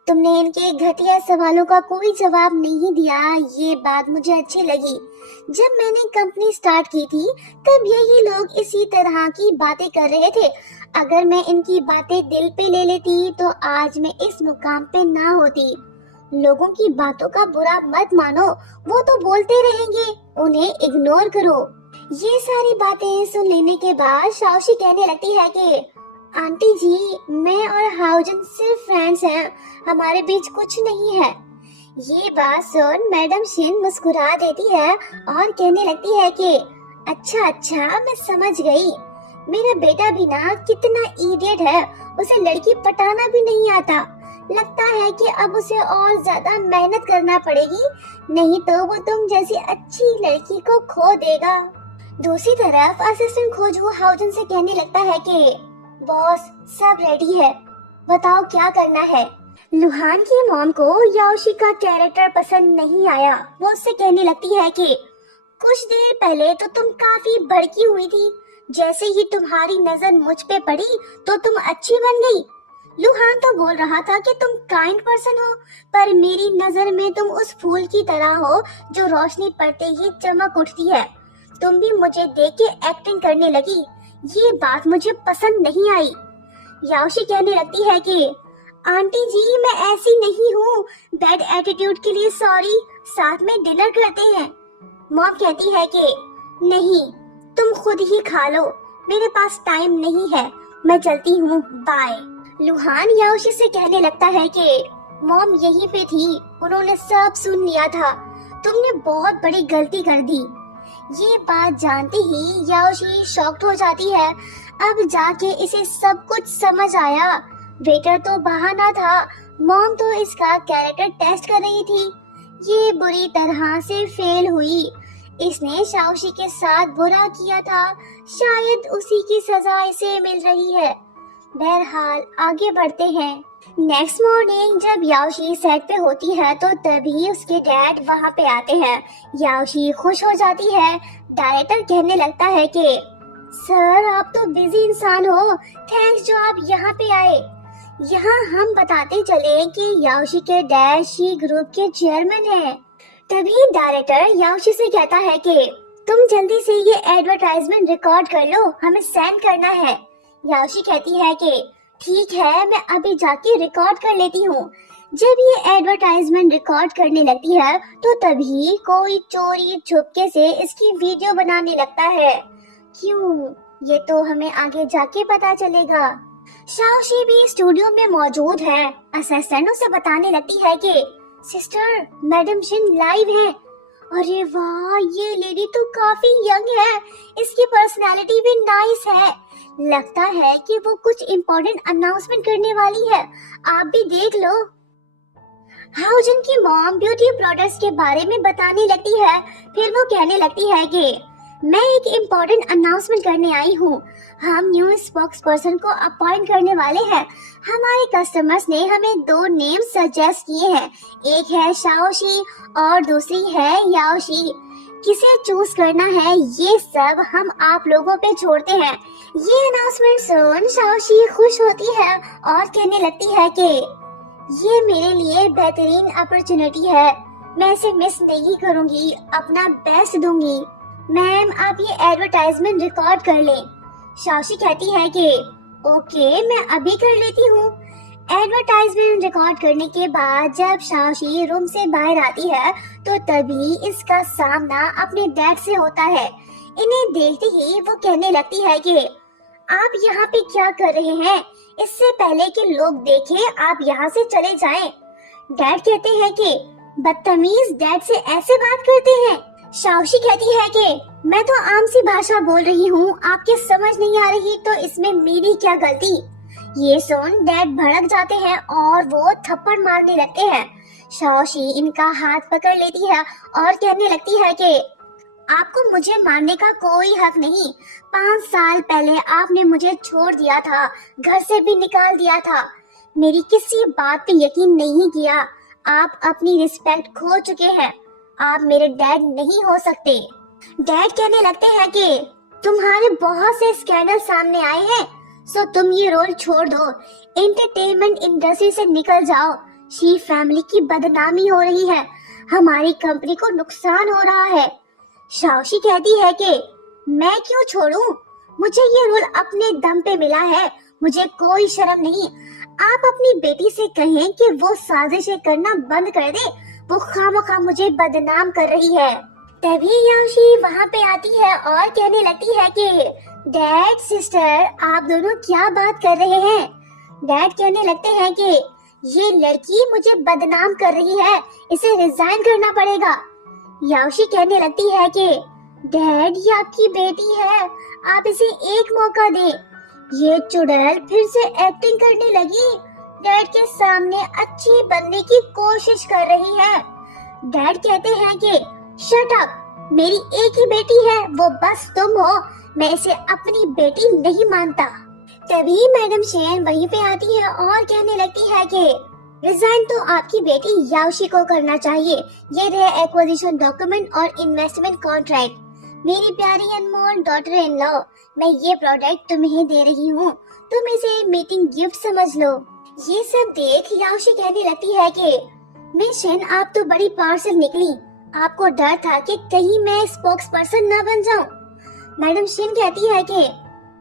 तुमने इनके घटिया सवालों का कोई जवाब नहीं दिया, ये बात मुझे अच्छी लगी। जब मैंने कंपनी स्टार्ट की थी तब यही लोग इसी तरह की बातें कर रहे थे। अगर मैं इनकी बातें दिल पे ले लेती तो आज मैं इस मुकाम पे ना होती। लोगों की बातों का बुरा मत मानो, वो तो बोलते रहेंगे, उन्हें इग्नोर करो। ये सारी बातें सुन लेने के बाद शाओशी कहने लगती है कि आंटी जी, मैं और हाओजन सिर्फ फ्रेंड्स हैं, हमारे बीच कुछ नहीं है। ये बात सुन मैडम शिन मुस्कुरा देती है और कहने लगती है कि अच्छा अच्छा, मैं समझ गई, मेरा बेटा भी ना कितना इडियट है, उसे लड़की पटाना भी नहीं आता, लगता है कि अब उसे और ज्यादा मेहनत करना पड़ेगी, नहीं तो वो तुम जैसी अच्छी लड़की को खो देगा। दूसरी तरफ असिस्टेंट खोजू हाउजन से कहने लगता है कि बॉस, सब रेडी है, बताओ क्या करना है। लुहान की मॉम को याओशी का कैरेक्टर पसंद नहीं आया। वो उससे कहने लगती है कि कुछ देर पहले तो तुम काफी भड़की हुई थी, जैसे ही तुम्हारी नजर मुझ पे पड़ी तो तुम अच्छी बन गई। लुहान तो बोल रहा था कि तुम काइंड पर्सन हो, पर मेरी नजर में तुम उस फूल की तरह हो जो रोशनी पड़ते ही चमक उठती है। तुम भी मुझे देख के एक्टिंग करने लगी, ये बात मुझे पसंद नहीं आई। याओशी कहने लगती है कि आंटी जी, मैं ऐसी नहीं हूँ, बैड एटीट्यूड के लिए सॉरी, साथ में डिनर करते हैं। मॉम कहती है कि नहीं, तुम खुद ही खा लो, मेरे पास टाइम नहीं है, मैं चलती हूँ, बाय। लुहान याओशी से कहने लगता है कि मॉम यहीं पे थी, उन्होंने सब सुन लिया था, तुमने बहुत बड़ी गलती कर दी। ये बात जानते ही याओशी शॉक्ड हो जाती है। अब जाके इसे सब कुछ समझ आया, वेटर तो बहाना था, मॉम तो इसका कैरेक्टर टेस्ट कर रही थी, ये बुरी तरह से फेल हुई। इसने शाओशी के साथ बुरा किया था, शायद उसी की सजा इसे मिल रही है। बहरहाल आगे बढ़ते हैं। नेक्स्ट मॉर्निंग जब याओशी सेट पे होती है तो तभी उसके डैड वहाँ पे आते हैं। याओशी खुश हो जाती है। डायरेक्टर कहने लगता है कि सर, आप तो बिजी इंसान हो, थैंक्स जो आप यहाँ पे आए। यहाँ हम बताते चले कि याओशी के डैड शी ग्रुप के चेयरमैन हैं। तभी डायरेक्टर याओशी से कहता है कि तुम जल्दी से ये एडवर्टाइजमेंट रिकॉर्ड कर लो, हमें सेंड करना है। याओशी कहती है कि ठीक है, मैं अभी जाके रिकॉर्ड कर लेती हूँ। जब ये एडवर्टाइजमेंट रिकॉर्ड करने लगती है तो तभी कोई चोरी छुपके से इसकी वीडियो बनाने लगता है। क्यों? ये तो हमें आगे जाके पता चलेगा। शाओशी भी स्टूडियो में मौजूद है। असिस्टेंट उसे बताने लगती है कि सिस्टर, मैडम शिन लाइव है। अरे वाह, ये लेडी तो काफी यंग है। इसकी पर्सनालिटी भी नाइस है। लगता है कि वो कुछ इम्पोर्टेंट अनाउंसमेंट करने वाली है। आप भी देख लो। हाउजन की मॉम ब्यूटी प्रोडक्ट्स के बारे में बताने लगती है। फिर वो कहने लगती है कि मैं एक इम्पोर्टेंट अनाउंसमेंट करने आई हूँ। हम न्यू स्पोक्स पर्सन को अपॉइंट करने वाले हैं। हमारे कस्टमर्स ने हमें 2 नेम सजेस्ट किए हैं। एक है शाओशी और दूसरी है याओशी। किसे चूज करना है ये सब हम आप लोगों पे छोड़ते हैं। ये अनाउंसमेंट सुन शाओशी खुश होती है और कहने लगती है कि ये मेरे लिए बेहतरीन अपॉर्चुनिटी है। मैं इसे मिस नहीं करूंगी, अपना बेस्ट दूंगी। मैम, आप ये एडवर्टाइजमेंट रिकॉर्ड कर लें। शाओशी कहती है कि ओके, मैं अभी कर लेती हूँ। एडवर्टाइजमेंट रिकॉर्ड करने के बाद जब शाओशी रूम से बाहर आती है तो तभी इसका सामना अपने डैड से होता है। इन्हें देखते ही वो कहने लगती है कि आप यहाँ पे क्या कर रहे हैं? इससे पहले कि लोग देखें आप यहाँ से चले जाएं। डैड कहते हैं कि बदतमीज, डैड से ऐसे बात करते हैं। शाओशी कहती है कि मैं तो आम सी भाषा बोल रही हूँ, आपके समझ नहीं आ रही तो इसमें मेरी क्या गलती? ये सुन डैड भड़क जाते हैं और वो थप्पड़ मारने लगते हैं। शाओशी इनका हाथ पकड़ लेती है और कहने लगती है कि आपको मुझे मारने का कोई हक नहीं। 5 साल पहले आपने मुझे छोड़ दिया था, घर से भी निकाल दिया था। मेरी किसी बात पे यकीन नहीं किया। आप अपनी रिस्पेक्ट खो चुके हैं। आप मेरे डैड नहीं हो सकते। डैड कहने लगते हैं कि तुम्हारे बहुत से स्कैंडल सामने आए हैं, सो तुम ये रोल छोड़ दो, एंटरटेनमेंट इंडस्ट्री से निकल जाओ। शी फैमिली की बदनामी हो रही है, हमारी कंपनी को नुकसान हो रहा है। शाओशी कहती है कि मैं क्यों छोड़ूं? मुझे ये रोल अपने दम पे मिला है, मुझे कोई शर्म नहीं। आप अपनी बेटी से कहें कि वो साजिशें करना बंद कर दे, वो खामखा मुझे बदनाम कर रही है। तभी याओशी वहाँ पे आती है और कहने लगती है कि डैड, सिस्टर, आप दोनों क्या बात कर रहे हैं? डैड कहने लगते हैं कि ये लड़की मुझे बदनाम कर रही है, इसे रिजाइन करना पड़ेगा। याओशी कहने लगती है कि डैड, ये आपकी बेटी है, आप इसे एक मौका दें। ये चुड़ैल फिर से एक्टिंग करने लगी, डैड के सामने अच्छी बनने की कोशिश कर रही है। डैड कहते हैं कि शट अप, मेरी एक ही बेटी है, वो बस तुम हो। मैं इसे अपनी बेटी नहीं मानता। तभी मैडम शेन वहीं पे आती है और कहने लगती है कि रिजाइन तो आपकी बेटी याओशी को करना चाहिए। ये रहे एक्विजिशन डॉक्यूमेंट और इन्वेस्टमेंट कॉन्ट्रैक्ट। मेरी प्यारी अनमोल डॉटर इन लॉ, मैं ये प्रोडक्ट तुम्हें दे रही हूँ, तुम इसे मीटिंग गिफ्ट समझ लो। ये सब देख याओशी कहने लगती है कि मिस शेन, आप तो बड़ी पार्सल निकली। आपको डर था कि कहीं मैं स्पोक्स पर्सन न बन जाऊं। मैडम शिन कहती है कि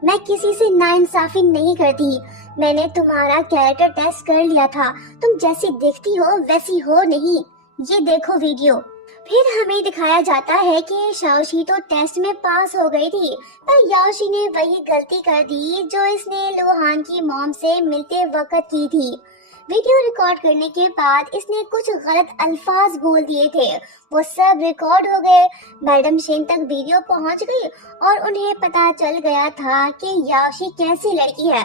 मैं किसी से नाइंसाफी नहीं करती। मैंने तुम्हारा कैरेक्टर टेस्ट कर लिया था, तुम जैसी दिखती हो वैसी हो नहीं। ये देखो वीडियो। फिर हमें दिखाया जाता है कि शाओशी तो टेस्ट में पास हो गई थी, पर याओशी ने वही गलती कर दी जो इसने लुहान की मॉम से मिलते वक्त की थी। वीडियो रिकॉर्ड करने के बाद इसने कुछ गलत अल्फाज बोल दिए थे, वो सब रिकॉर्ड हो गए। मैडम शेन तक वीडियो पहुंच गई और उन्हें पता चल गया था कि याओशी कैसी लड़की है।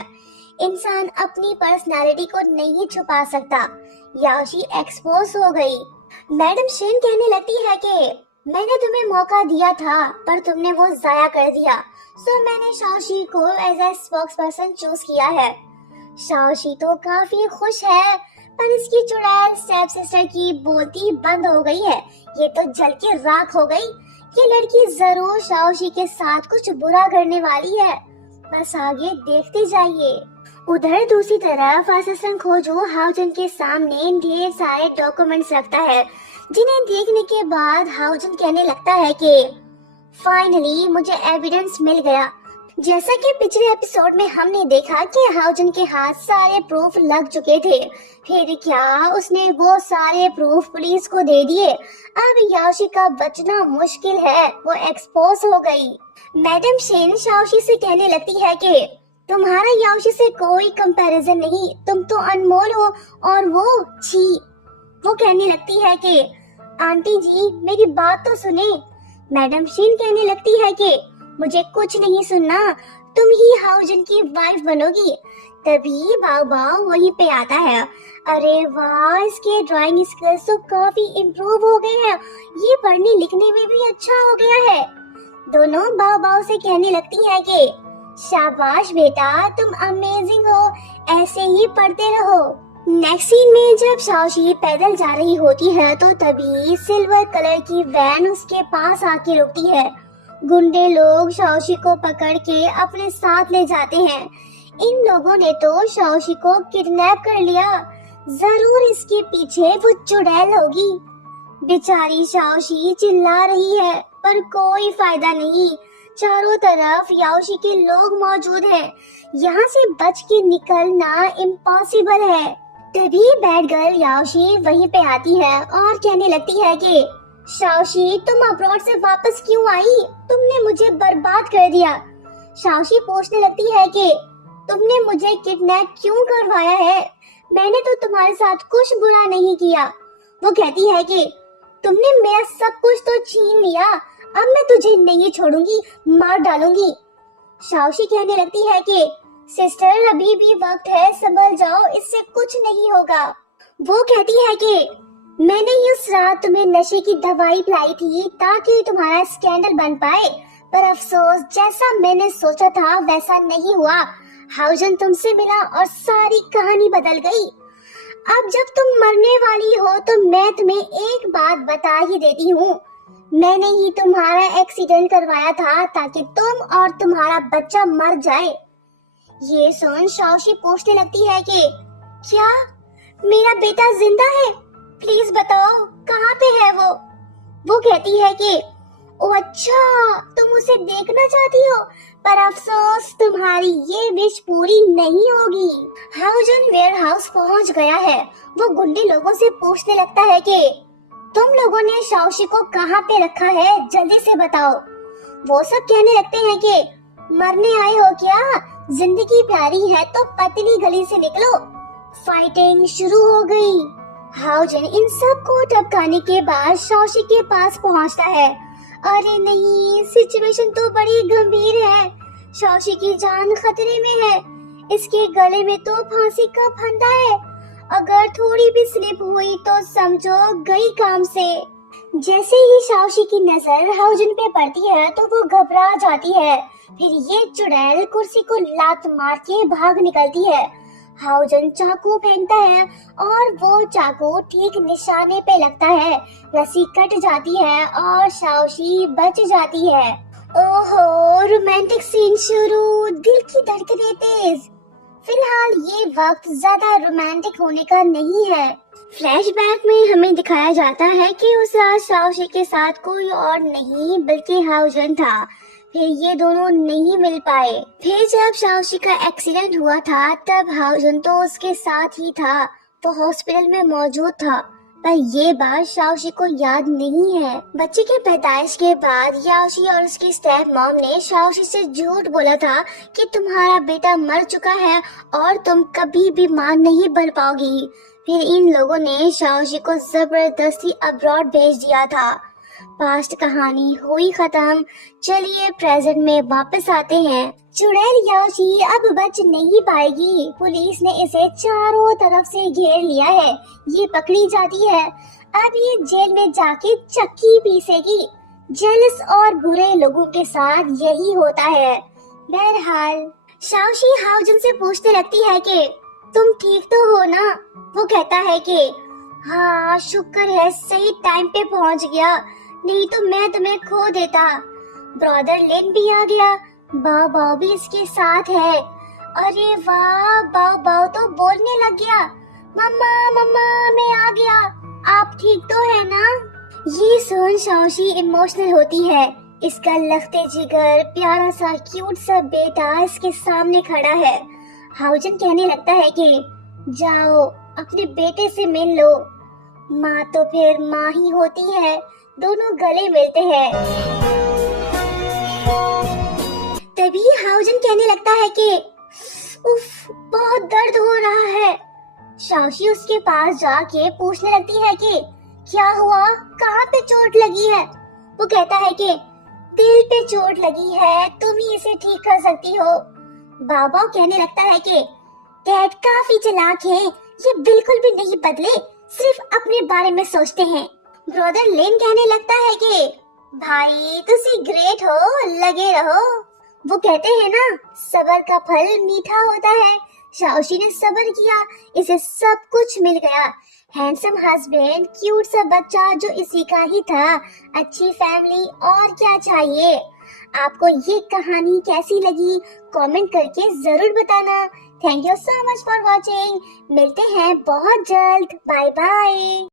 इंसान अपनी पर्सनालिटी को नहीं छुपा सकता। याओशी एक्सपोज हो गई। मैडम शेन कहने लगती है कि मैंने तुम्हें मौका दिया था पर तुमने वो जाया कर दिया, सो मैंने शाओशी को as a spokesperson choose किया है। शाओशी तो काफी खुश है, पर इसकी चुड़ैल स्टेप सिस्टर की बोलती बंद हो गई है। ये तो जल के राख हो गई। ये लड़की जरूर शाओशी के साथ कुछ बुरा करने वाली है, बस आगे देखते जाइए। उधर दूसरी तरफ असिस्टेंट खोजो हाउजन के सामने ढेर सारे डॉक्यूमेंट्स रखता है, जिन्हें देखने के बाद हाउजन कहने लगता है कि फाइनली मुझे एविडेंस मिल गया। जैसा कि पिछले एपिसोड में हमने देखा कि हाउजन के हाथ सारे प्रूफ लग चुके थे, फिर क्या उसने वो सारे प्रूफ पुलिस को दे दिए। अब याओशी का बचना मुश्किल है, वो एक्सपोज हो गई। मैडम शिन शाओशी से कहने लगती है कि तुम्हारा याओशी से कोई कंपैरिजन नहीं, तुम तो अनमोल हो और वो छी। वो कहने लगती है कि आंटी जी मेरी बात तो सुने। मैडम शिन कहने लगती है कि मुझे कुछ नहीं सुनना, तुम ही हाउजन की वाइफ बनोगी। तभी बाव बाव वहीं पे आता है। अरे वाह, इसके ड्राइंग स्किल्स तो काफी इम्प्रूव हो गए हैं, ये पढ़ने लिखने में भी अच्छा हो गया है। दोनों बाव बाव से कहने लगती है कि शाबाश बेटा, तुम अमेजिंग हो, ऐसे ही पढ़ते रहो। नेक्स्ट सीन में जब शाओशी पैदल जा रही होती है तो तभी सिल्वर कलर की वैन उसके पास आके रुकती है। गुंडे लोग शाओशी को पकड़ के अपने साथ ले जाते हैं। इन लोगों ने तो शाओशी को किडनैप कर लिया, जरूर इसके पीछे वो चुड़ैल होगी। बेचारी शाओशी चिल्ला रही है पर कोई फायदा नहीं, चारों तरफ याओशी के लोग मौजूद हैं, यहाँ से बच के निकलना इम्पॉसिबल है। तभी बैड गर्ल याओशी वहीं पे आती है और कहने लगती है कि शाओशी तुम अब्रॉड से वापस क्यों आई, तुमने मुझे बर्बाद कर दिया। शाओशी पूछने लगती है कि तुमने मुझे किडनैप क्यों करवाया है, मैंने तो तुम्हारे साथ कुछ बुरा नहीं किया। वो कहती है कि तुमने मेरा सब कुछ तो छीन लिया, अब मैं तुझे नहीं छोड़ूंगी, मार डालूंगी। शाओशी कहने लगती है कि सिस्टर अभी भी वक्त है, संभल जाओ, इससे कुछ नहीं होगा। वो कहती है कि मैंने उस रात तुम्हें नशे की दवाई पिलाई थी ताकि तुम्हारा स्कैंडल बन पाए, पर अफसोस जैसा मैंने सोचा था वैसा नहीं हुआ। हाउजन तुमसे मिला और सारी कहानी बदल गई। अब जब तुम मरने वाली हो तो मैं तुम्हें एक बात बता ही देती हूँ, मैंने ही तुम्हारा एक्सीडेंट करवाया था ताकि तुम और तुम्हारा बच्चा मर जाए। ये सुन शाओशी पूछने लगती है कि क्या मेरा बेटा जिंदा है, प्लीज बताओ कहाँ पे है वो। वो कहती है कि ओ अच्छा, तुम उसे देखना चाहती हो, पर अफसोस तुम्हारी ये विश पूरी नहीं होगी। हाउजन वेयरहाउस पहुंच गया है। वो गुंडे लोगों से पूछने लगता है कि तुम लोगों ने शाओशी को कहाँ पे रखा है, जल्दी से बताओ। वो सब कहने लगते हैं कि मरने आए हो क्या, जिंदगी प्यारी है तो पतली गली से निकलो। फाइटिंग शुरू हो गई। हाउजन इन सब को टपकाने के बाद शाओशी के पास पहुंचता है। अरे नहीं, सिचुएशन तो बड़ी गंभीर है, शाओशी की जान खतरे में है, इसके गले में तो फांसी का फंदा है, अगर थोड़ी भी स्लिप हुई तो समझो गई काम से। जैसे ही शाओशी की नजर हाउजन पे पड़ती है तो वो घबरा जाती है, फिर ये चुड़ैल कुर्सी को लात मार के भाग निकलती है। हाउजन चाकू फेंकता है और वो चाकू ठीक निशाने पे लगता है, रस्सी कट जाती है और शाओशी बच जाती है। ओहो, रोमांटिक सीन शुरू, दिल की धड़कनें तेज। फिलहाल ये वक्त ज्यादा रोमांटिक होने का नहीं है। फ्लैशबैक में हमें दिखाया जाता है कि उस रात शाओशी के साथ कोई और नहीं बल्कि हाउजन था, फिर ये दोनों नहीं मिल पाए। फिर जब शाओशी का एक्सीडेंट हुआ था तब हाउजन तो उसके साथ ही था, वो हॉस्पिटल में मौजूद था, पर ये बात शाओशी को याद नहीं है। बच्चे के पैदाइश के बाद याओशी और उसकी स्टेप मॉम ने शाओशी से झूठ बोला था कि तुम्हारा बेटा मर चुका है और तुम कभी भी मां नहीं बन पाओगी। फिर इन लोगों ने शाओशी को जबरदस्ती अब्रॉड भेज दिया था। पास्ट कहानी हुई खत्म, चलिए प्रेजेंट में वापस आते हैं। चुड़ैल याओशी अब बच नहीं पाएगी, पुलिस ने इसे चारों तरफ से घेर लिया है, ये पकड़ी जाती है, अब ये जेल में जाके चक्की पीसेगी। जेलस और बुरे लोगों के साथ यही होता है। बहरहाल शाओशी हाउजन से पूछने लगती है कि तुम ठीक तो हो ना। वो कहता है कि हाँ शुक्र है, सही टाइम पे पहुंच गया, नहीं तो मैं तुम्हें खो देता। ब्रदर लिन भी आ गया, बाव बाव भी इसके साथ है। अरे वाह, बाव बाव तो बोलने लग गया, मम्मा मम्मा मैं आ गया, आप ठीक तो है ना। ये सुन शाओशी इमोशनल होती है, इसका लखते जिगर प्यारा सा क्यूट सा बेटा इसके सामने खड़ा है। हाउजन कहने लगता है कि जाओ अपने बेटे से मिल लो। माँ तो फिर माँ ही होती है। दोनों गले मिलते हैं। तभी हाउजन कहने लगता है कि उफ, बहुत दर्द हो रहा है। शाओशी उसके पास जाके पूछने लगती है कि क्या हुआ, कहाँ पे चोट लगी है। वो कहता है कि दिल पे चोट लगी है, तुम ही इसे ठीक कर सकती हो। बाबा कहने लगता है कि डैड काफी चालाक है, ये बिल्कुल भी नहीं बदले, सिर्फ अपने बारे में सोचते हैं। ब्रदर लिन कहने लगता है कि भाई तुसी ग्रेट हो, लगे रहो। वो कहते हैं ना, सबर का फल मीठा होता है। शाओशी ने सबर किया, इसे सब कुछ मिल गया। हैंडसम हस्बैंड, क्यूट सा बच्चा जो इसी का ही था, अच्छी फैमिली, और क्या चाहिए। आपको ये कहानी कैसी लगी कमेंट करके जरूर बताना। Thank you so much for watching. मिलते हैं बहुत जल्द। Bye bye.